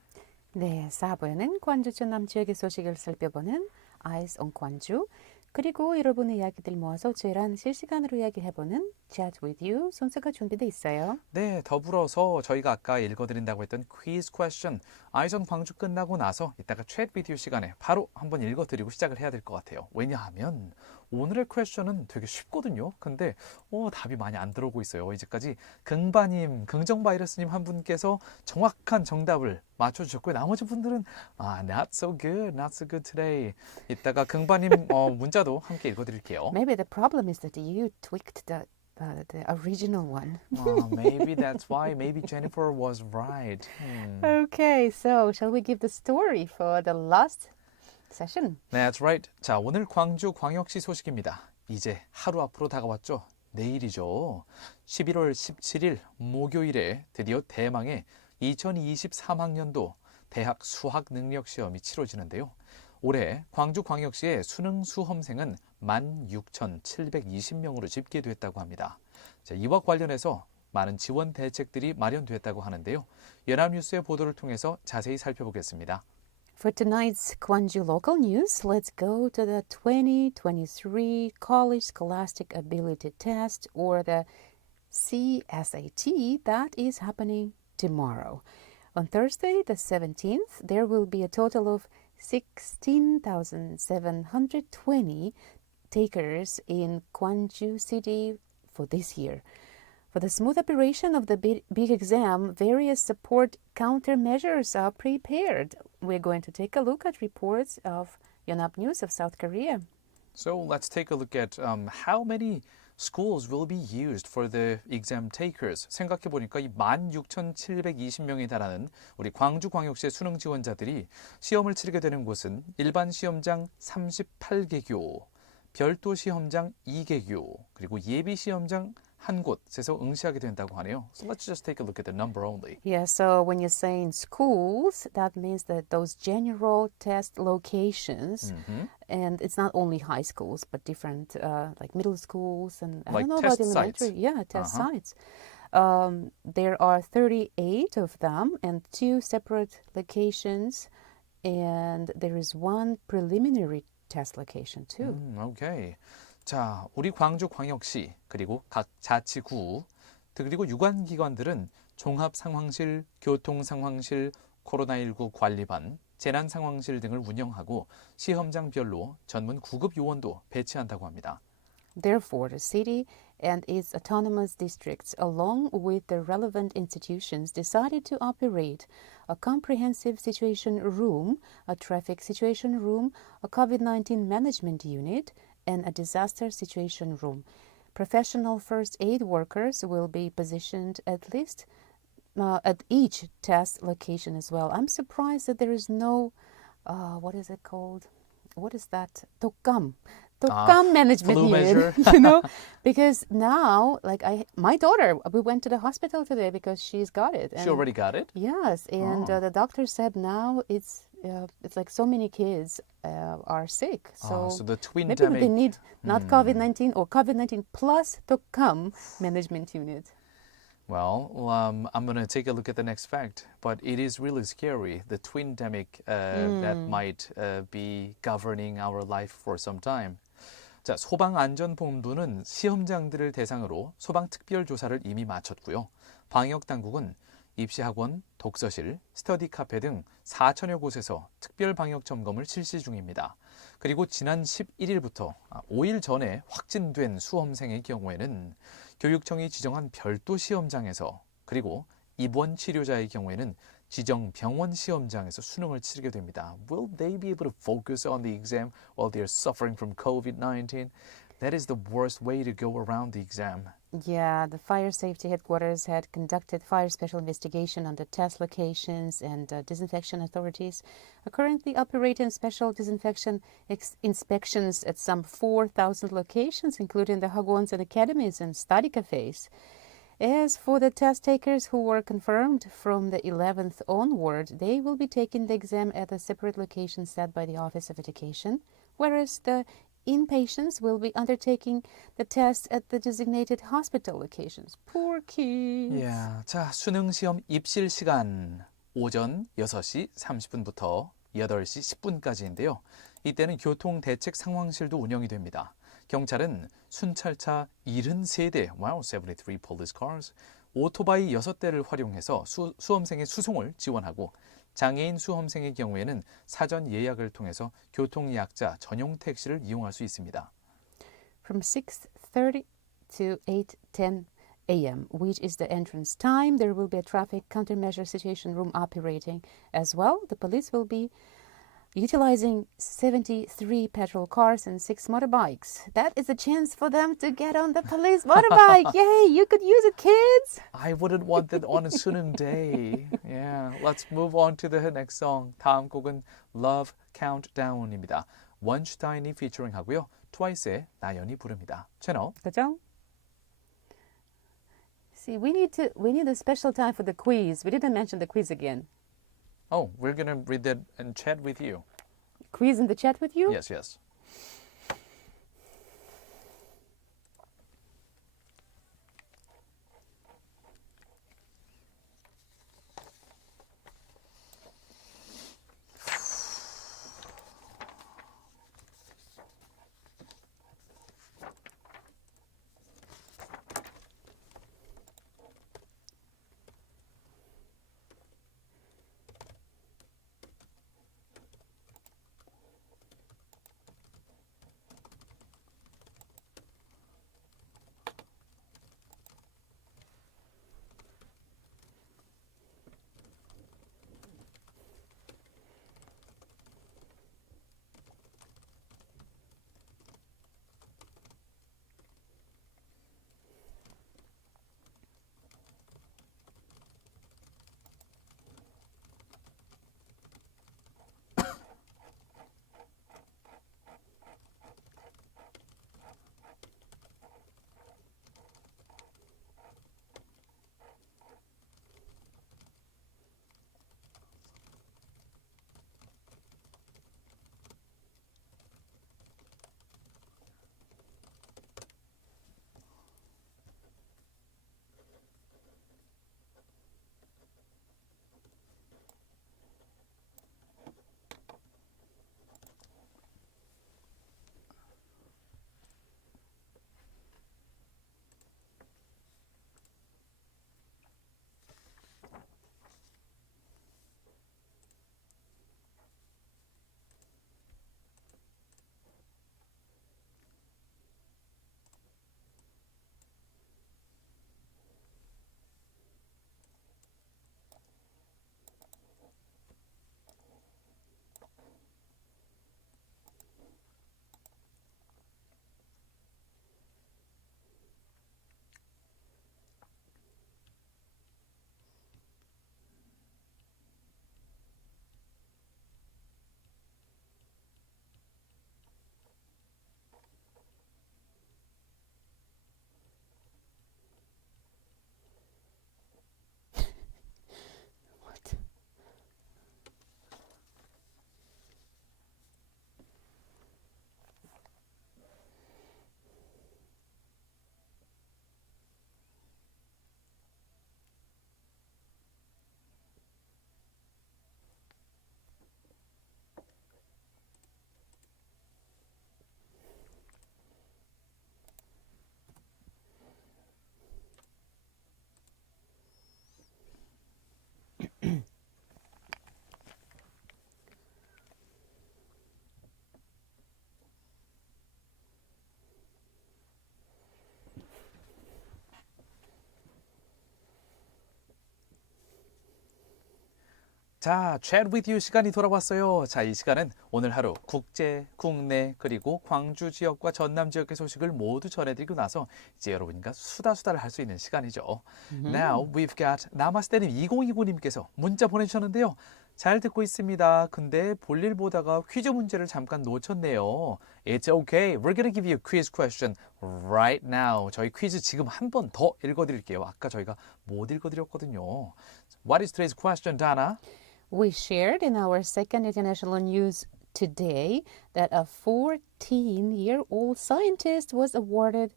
네, 4부에는 광주전남 지역의 소식을 살펴보는 Eyes on 광주, 그리고 여러분의 이야기들 모아서 저희랑 실시간으로 이야기해보는 Chat with You 순서가 준비되어 있어요. 네, 더불어서 저희가 아까 읽어드린다고 했던 퀴즈 퀘스천 Eyes on 광주 끝나고 나서 이따가 Chat with You 시간에 바로 한번 읽어드리고 시작을 해야 될 것 같아요. 왜냐하면 오늘의 퀘스천은 되게 쉽거든요. 근데 답이 많이 안 들어오고 있어요. 이제까지 긍바님, 긍정바이러스님 한 분께서 정확한 정답을 맞춰주셨고요. 나머지 분들은 not so good, not so good today. 이따가 긍바님 문자도 함께 읽어드릴게요. Maybe the problem is that you tweaked the original one. Maybe that's why. Maybe Jennifer was right. Okay, so shall we give the story for the last session? That's right. 자, 오늘 광주 광역시 소식입니다. 이제 하루 앞으로 다가왔죠. 내일이죠. 11월 17일 목요일에 드디어 대망의 2023학년도 대학 수학 능력 시험이 치러지는데요. 올해 광주 광역시의 수능 수험생은 16,720명으로 집계됐다고 합니다. 자, 이와 관련해서 많은 지원 대책들이 마련됐다고 하는데요. 연합뉴스의 보도를 통해서 자세히 살펴보겠습니다. For tonight's Gwangju local news, let's go to the 2023 College Scholastic Ability Test, or the CSAT, that is happening tomorrow. On Thursday, the 17th, there will be a total of 16,720 takers in Gwangju City for this year. For the smooth operation of the big exam, various support countermeasures are prepared. We're going to take a look at reports of Yonhap News of South Korea. So let's take a look at how many schools will be used for the exam takers. 생각해 보니까 이 16,720명에 달하는 우리 광주광역시의 수능 지원자들이 시험을 치르게 되는 곳은 일반 시험장 38개교, 별도 시험장 2개교, 그리고 예비 시험장 한 곳에서 응시하게 된다고 하네요. So let's just take a look at the number only. Yeah, so when you're saying schools, that means that those general test locations, and it's not only high schools, but different like middle schools and I Like don't know test about elementary. sites. Yeah, test sites. There are 38 of them and 2 separate locations, and there is one preliminary test location too. 오케이. 자, 우리 광주광역시 그리고 각 자치구 그리고 유관기관들은 종합상황실, 교통상황실, 코로나19 관리반, 재난상황실 등을 운영하고 시험장별로 전문 구급 요원도 배치한다고 합니다. Therefore, the city and its autonomous districts, along with the relevant institutions, decided to operate a comprehensive situation room, a traffic situation room, a COVID-19 management unit, and a disaster situation room. Professional first aid workers will be positioned at least at each test location as well. I'm surprised that there is no, what is it called? What is that? 독감 management flu unit, measure. you know, because now, like my daughter, we went to the hospital today because she's got it. She already got it? Yes, and the doctor said now it's like so many kids are sick. So, so the twin maybe they need not COVID-19 or COVID-19 plus 독감 management unit. Well, I'm going to take a look at the next fact, but it is really scary, the twindemic that might be governing our life for some time. 자, 소방안전본부는 시험장들을 대상으로 소방특별조사를 이미 마쳤고요. 방역당국은 입시학원, 독서실, 스터디 카페 등 4천여 곳에서 특별방역점검을 실시 중입니다. 그리고 지난 11일부터 5일 전에 확진된 수험생의 경우에는 교육청이 지정한 별도 시험장에서 그리고 입원 치료자의 경우에는 지정 병원 시험장에서 수능을 치르게 됩니다. Will they be able to focus on the exam while they're suffering from COVID-19? That is the worst way to go around the exam. Yeah, the fire safety headquarters had conducted fire special investigation on the test locations, and disinfection authorities are currently operating special disinfection inspections at some 4,000 locations, including the hagwons and academies and study cafes. As for the test takers who were confirmed from the 11th onward, they will be taking the exam at a separate location set by the Office of Education, whereas the inpatients will be undertaking the tests at the designated hospital locations. Poor kids. Yeah. 자, 수능 시험 입실 시간 오전 6시 30분부터 8시 10분까지인데요. 이때는 교통 대책 상황실도 운영이 됩니다. 경찰은 순찰차 73대, wow, 73 police cars, 오토바이 6대를 활용해서 수험생의 수송을 지원하고 장애인 수험생의 경우에는 사전 예약을 통해서 교통약자 전용 택시를 이용할 수 있습니다. From 6:30 to 8:10 a.m., which is the entrance time, there will be a traffic countermeasure situation room operating. As well, the police will be utilizing 73 petrol cars and 6 motorbikes. That is a chance for them to get on the police motorbike. Yay, you could use it, kids. I wouldn't want that on a 수능 day. Yeah, let's move on to the next song. 다음 곡은 Love Countdown입니다. 원슈타인이 피처링 하고요. 트와이스의 나연이 부릅니다. 채널 그죠? See, we need a special time for the quiz. We didn't mention the quiz again. Oh, we're going to read that and chat with you. Quiz in the chat with you? Yes, yes. 자, Chat with you 시간이 돌아왔어요. 자, 이 시간은 오늘 하루 국제, 국내, 그리고 광주 지역과 전남 지역의 소식을 모두 전해드리고 나서 이제 여러분과 수다수다를 할 수 있는 시간이죠. Now we've got 나마스테님 2029님께서 문자 보내주셨는데요. 잘 듣고 있습니다. 근데 볼일 보다가 퀴즈 문제를 잠깐 놓쳤네요. It's okay. We're gonna give you a quiz question right now. 저희 퀴즈 지금 한 번 더 읽어드릴게요. 아까 저희가 못 읽어드렸거든요. What is today's question, Dana? We shared in our second international news today that a 14-year-old scientist was awarded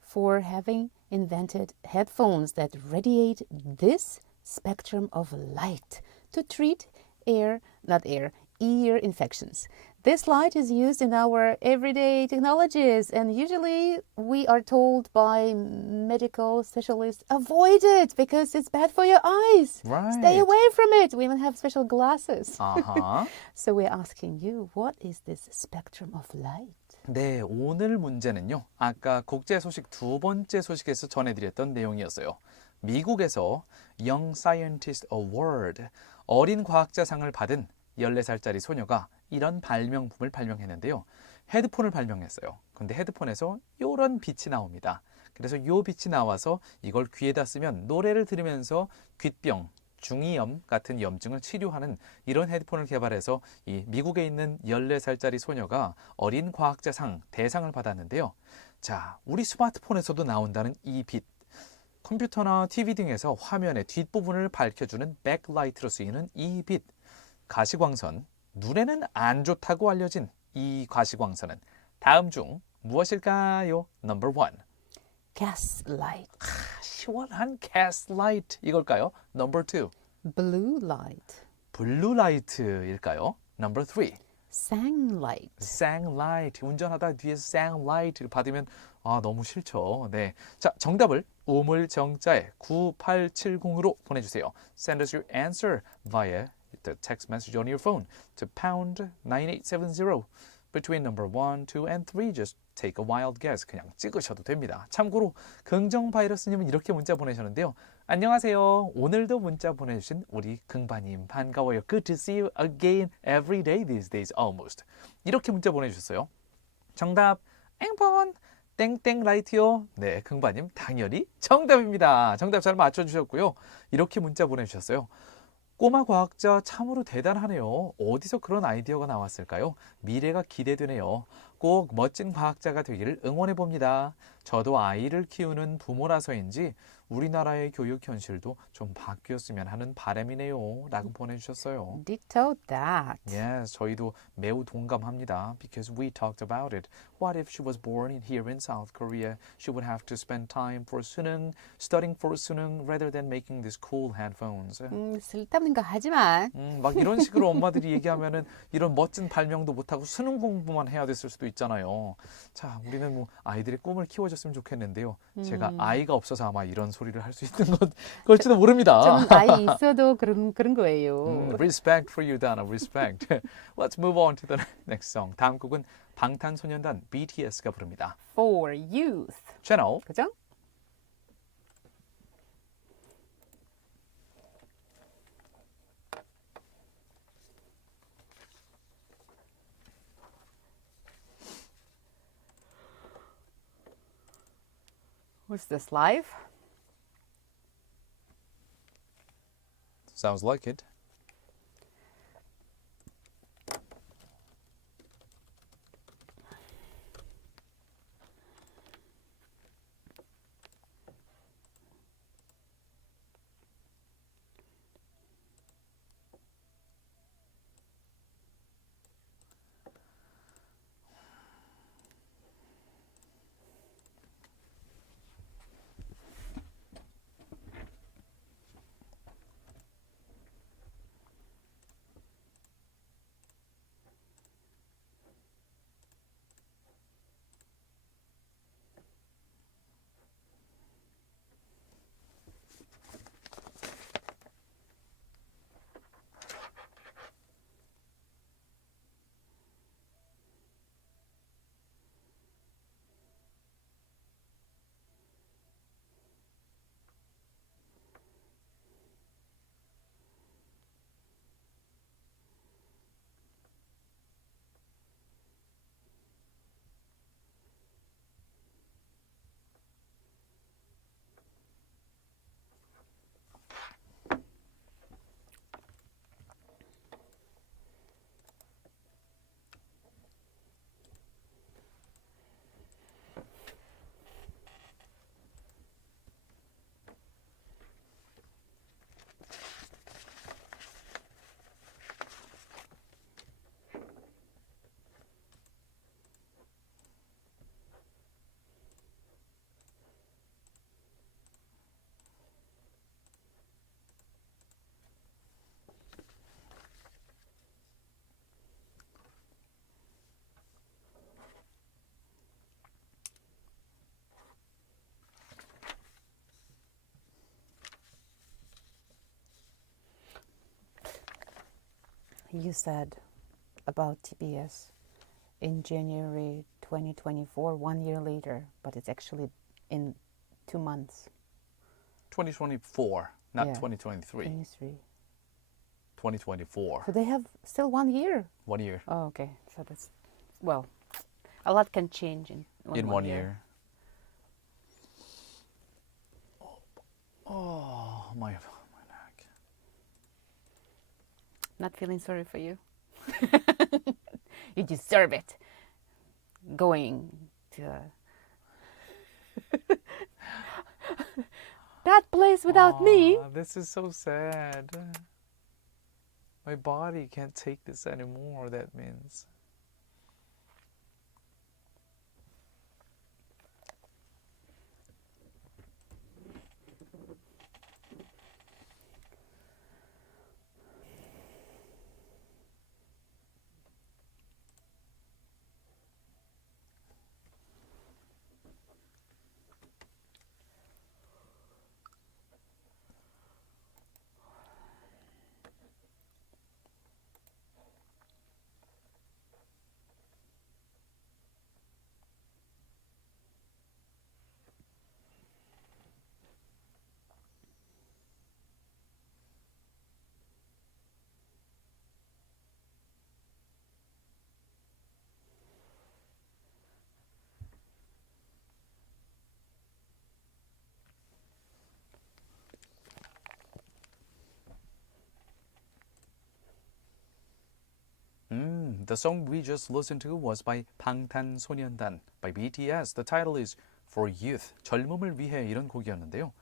for having invented headphones that radiate this spectrum of light to treat ear infections. This light is used in our everyday technologies, and usually we are told by medical specialists, avoid it because it's bad for your eyes. Right. Stay away from it. We even have special glasses. 아하. So we're asking you, what is this spectrum of light? 네, 오늘 문제는요. 아까 국제 소식 두 번째 소식에서 전해드렸던 내용이었어요. 미국에서 Young Scientist Award, 어린 과학자상을 받은 14살짜리 소녀가 이런 발명품을 발명했는데요. 헤드폰을 발명했어요. 근데 헤드폰에서 이런 빛이 나옵니다. 그래서 이 빛이 나와서 이걸 귀에다 쓰면 노래를 들으면서 귓병, 중이염 같은 염증을 치료하는 이런 헤드폰을 개발해서 이 미국에 있는 14살짜리 소녀가 어린 과학자상 대상을 받았는데요. 자, 우리 스마트폰에서도 나온다는 이 빛. 컴퓨터나 TV 등에서 화면의 뒷부분을 밝혀주는 백라이트로 쓰이는 이 빛. 가시광선, 눈에는 안 좋다고 알려진 이 가시광선은 다음 중 무엇일까요? Number 1. Gaslight. 시원한 gaslight 이걸까요? Number 2. Blue light. 블루라이트일까요? Number 3. Sanglight. 쌍라이트. 운전하다 뒤에서 쌍라이트를 받으면 너무 싫죠. 네. 자, 정답을 우물정자에 9870으로 보내주세요. Send us your answer via the text message on your phone to pound 9870. Between number 1, 2, and 3, just take a wild guess. 그냥 찍으셔도 됩니다. 참고로 긍정바이러스님은 이렇게 문자 보내셨는데요. 안녕하세요. 오늘도 문자 보내주신 우리 긍바님 반가워요. Good to see you again every day these days almost. 이렇게 문자 보내주셨어요. 정답 앵번 땡땡 라이트요. 네, 긍바님 당연히 정답입니다. 정답 잘 맞춰주셨고요. 이렇게 문자 보내주셨어요. 꼬마 과학자 참으로 대단하네요. 어디서 그런 아이디어가 나왔을까요? 미래가 기대되네요. 꼭 멋진 과학자가 되기를 응원해봅니다. 저도 아이를 키우는 부모라서인지 우리나라의 교육 현실도 좀 바뀌었으면 하는 바람이네요. 라고 보내주셨어요. Ditto that. Yes, 저희도 매우 동감합니다. Because we talked about it. What if she was born here in South Korea? She would have to spend time for 수능, studying for 수능 rather than making these cool headphones. 쓸데없는 거 하지 마. 막 이런 식으로 엄마들이 얘기하면은 이런 멋진 발명도 못하고 수능 공부만 해야 됐을 수도 있잖아요. 자, 우리는 뭐 아이들의 꿈을 키워줬으면 좋겠는데요. 제가 아이가 없어서 아마 이런 소리를 할 수 있는 걸지도 모릅니다. 좀 나이 있어도 그런 거예요. Respect for you, Dana. Respect. Let's move on to the next song. 다음 곡은 방탄소년단 BTS가 부릅니다. For youth. 채널 그죠? Was this live? Sounds like it. you said about TBS in January 2024, 1 year later, but it's actually in 2 months. 2024, not Yeah. 2023. 23. 2024. So they have still 1 year. 1 year. Oh, okay. So that's, well, a lot can change in one year. Oh, my neck. Not feeling sorry for you. You deserve it. Going to that place without me. This is so sad. My body can't take this anymore, that means. The song we just listened to was by 방탄소년단, by BTS. The title is For Youth, 젊음을 위해 이런 곡이었는데요.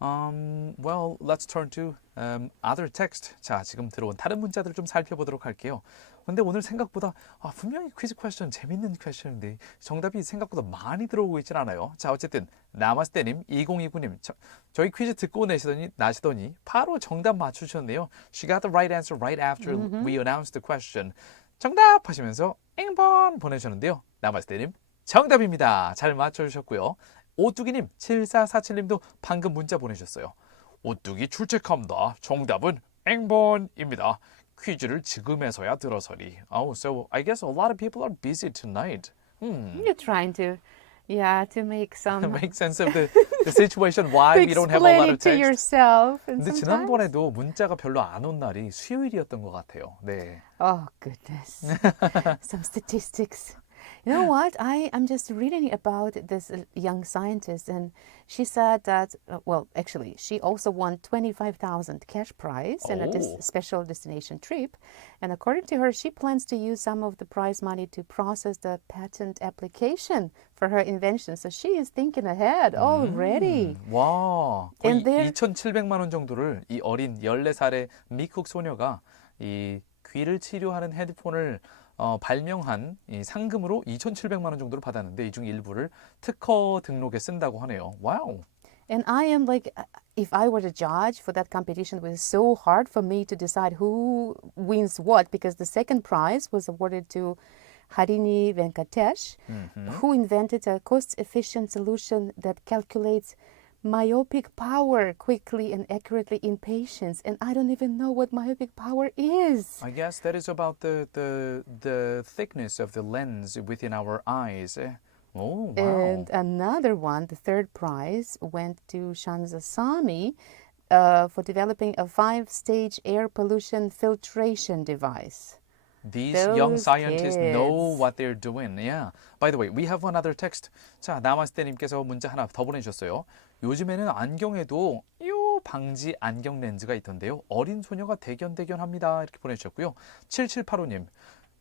Well, let's turn to other text. 자, 지금 들어온 다른 문자들을 좀 살펴보도록 할게요. 근데 오늘 생각보다 분명히 퀴즈 퀘스천 재밌는 퀘스천인데 정답이 생각보다 많이 들어오고 있진 않아요. 자, 어쨌든 나마스테님, 2029님 저희 퀴즈 듣고 나시더니 바로 정답 맞추셨네요. She got the right answer right after we announced the question. 정답 하시면서 앵번 보내주셨는데요. 나마스테님 정답입니다. 잘 맞춰주셨고요. 오뚜기님, 7447님도 방금 문자 보내주셨어요. 오뚜기 출첵합니다. 정답은 앵번입니다. 퀴즈를 지금에서야 들어서니. Oh, so I guess a lot of people are busy tonight. You're trying to, to make some Make sense of the situation why to we don't have a lot explain of it to text. yourself. And 근데 sometimes, 지난번에도 문자가 별로 안 온 날이 수요일이었던 것 같아요. 네. oh goodness, some statistics. You know what? I'm just reading about this young scientist, and she said that, actually, she also won 25,000 cash prize and a Oh. special destination trip. And according to her, she plans to use some of the prize money to process the patent application for her invention. So she is thinking ahead already. 와, 거의 And there- 2,700만 원 정도를 이 어린 14살의 미국 소녀가 이 귀를 치료하는 헤드폰을 발명한 이 상금으로 2,700만 원 정도를 받았는데 이 중 일부를 특허 등록에 쓴다고 하네요. 와우. And I am like, if I were the judge for that competition, it was so hard for me to decide who wins what, because the second prize was awarded to Harini Venkatesh, who invented a cost-efficient solution that calculates myopic power quickly and accurately in patients. And I don't even know what myopic power is. I guess that is about the thickness of the lens within our eyes. Oh, wow. And another one, the third prize, went to Shanza Sami for developing a 5-stage air pollution filtration device. These Those young scientists know kids. what they're doing. Yeah. By the way, we have one other text. 자, 나마스테님께서 문자 하나 더 보내주셨어요. 요즘에는 안경에도 요 방지 안경 렌즈가 있던데요. 어린 소녀가 대견합니다. 이렇게 보내주셨고요. 7785님.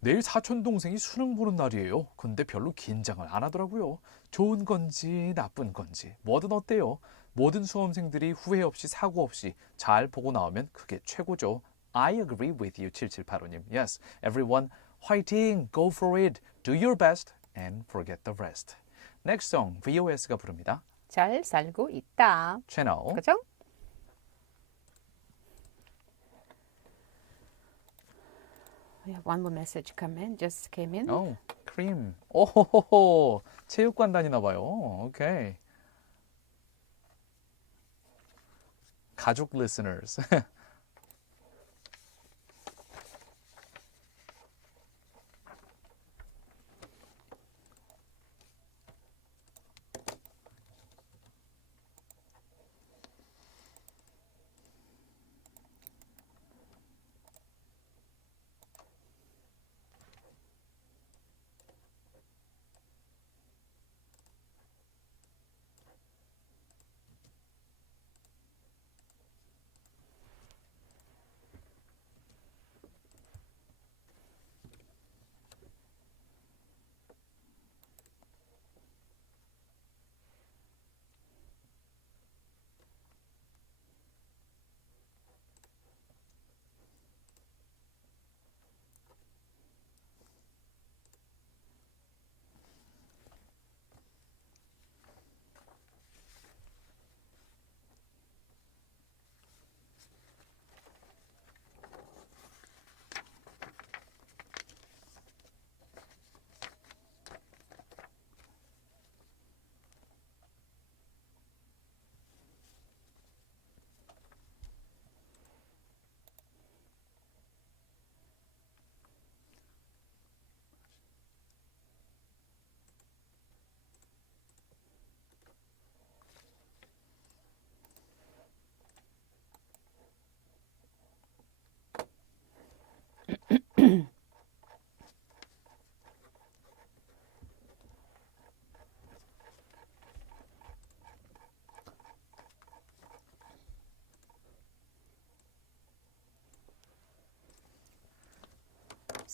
내일 사촌 동생이 수능 보는 날이에요. 근데 별로 긴장을 안 하더라고요. 좋은 건지 나쁜 건지 뭐든 어때요. 모든 수험생들이 후회 없이 사고 없이 잘 보고 나오면 그게 최고죠. I agree with you, 7785님. Yes, everyone, 화이팅! Go for it! Do your best and forget the rest. Next song, VOS가 부릅니다. 잘 살고 있다. 채널. 그죠? We have one more message just came in. Oh, cream. 오호호호, 체육관 다니나 봐요. 오케이. 가족 listeners.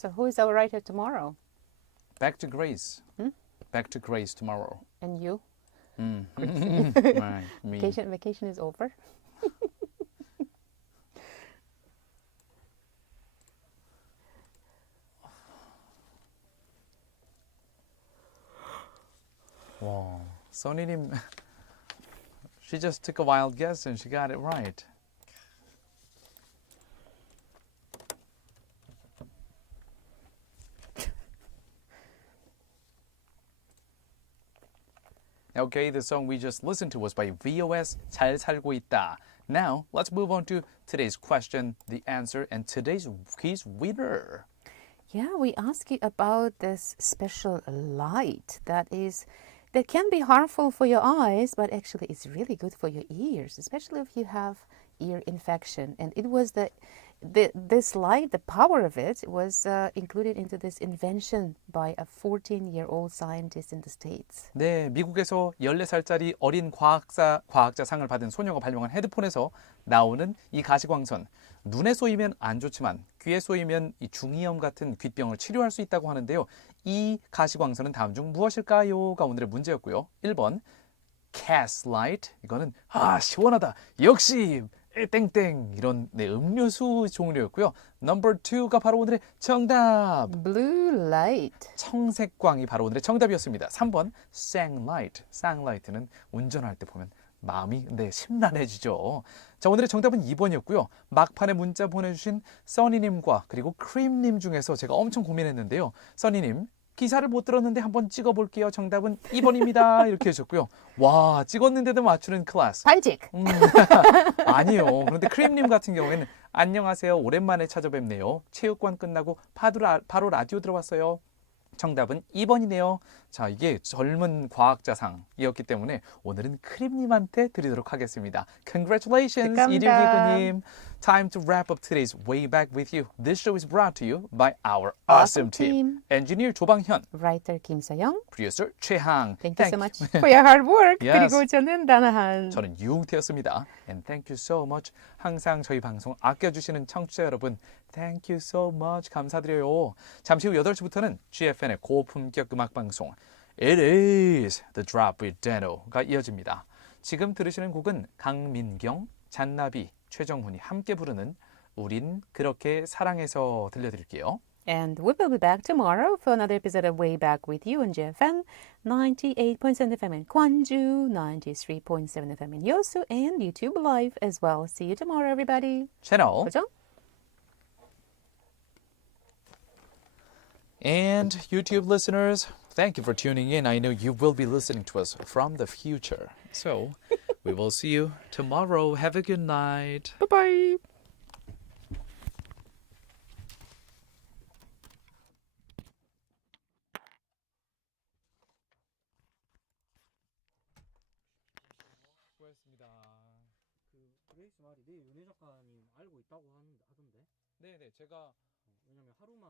So who is our writer tomorrow? Back to Grace. Back to Grace tomorrow. And you? Right, me. Vacation is over. 와, 써니님, she just took a wild guess and she got it right. Okay, the song we just listened to was by VOS, 잘 살고 있다. Now, let's move on to today's question, the answer, and today's quiz winner. Yeah, we ask you about this special light that can be harmful for your eyes, but actually it's really good for your ears, especially if you have ear infection. And it was this light, the power of it was included into this invention by a 14-year-old scientist in the States. 네, 미국에서 14살짜리 어린 과학자상을 받은 소녀가 발명한 헤드폰에서 나오는 이 가시광선. 눈에 쏘이면 안 좋지만 귀에 쏘이면 이 중이염 같은 귀병을 치료할 수 있다고 하는데요. 이 가시광선은 다음 중 무엇일까요?가 오늘의 문제였고요. 1번 gas light. 이거는 시원하다. 역시 땡땡 이런 음료수 종류였고요. Number 2가 바로 오늘의 정답. Blue light. 청색광이 바로 오늘의 정답이었습니다. 3번 쌍라이트. 쌍라이트는 운전할 때 보면 마음이 심란해지죠. 자, 오늘의 정답은 2번이었고요. 막판에 문자 보내주신 써니님과 그리고 크림님 중에서 제가 엄청 고민했는데요. 써니님, 기사를 못 들었는데 한번 찍어볼게요. 정답은 2번입니다. 이렇게 해주셨고요. 와, 찍었는데도 맞추는 클래스. 반칙. 아니요. 그런데 크림님 같은 경우에는 안녕하세요. 오랜만에 찾아뵙네요. 체육관 끝나고 바로 라디오 들어왔어요. 정답은 2번이네요. 자, 이게 젊은 과학자상이었기 때문에 오늘은 크림님한테 드리도록 하겠습니다. Congratulations, 이일기구님. Time to wrap up today's Way Back with You. This show is brought to you by our awesome team. Engineer 조방현, Writer 김서영. Producer 최항. Thank you so much for your hard work. Yes. 그리고 저는 나나한. 저는 유웅태였습니다. And thank you so much. 항상 저희 방송 아껴주시는 청취자 여러분, thank you so much. 감사드려요. 잠시 후 8시부터는 GFN의 고품격 음악방송 It is the drop with Dano가 이어집니다. 지금 들으시는 곡은 강민경, 잔나비, 최정훈이 함께 부르는 우린 그렇게 사랑해서 들려드릴게요. And we will be back tomorrow for another episode of Way Back with You on GFN 98.7 FM in Gwangju, 93.7 FM in Yosu, and YouTube Live as well. See you tomorrow, everybody. 채널 고정. And YouTube listeners, thank you for tuning in. I know you will be listening to us from the future. So we will see you tomorrow. Have a good night. Bye-bye. 수고했습니다. 그레이스 말이 내 연애 작가님 알고 있다고 하던데. 네네, 제가 왜냐면 하루만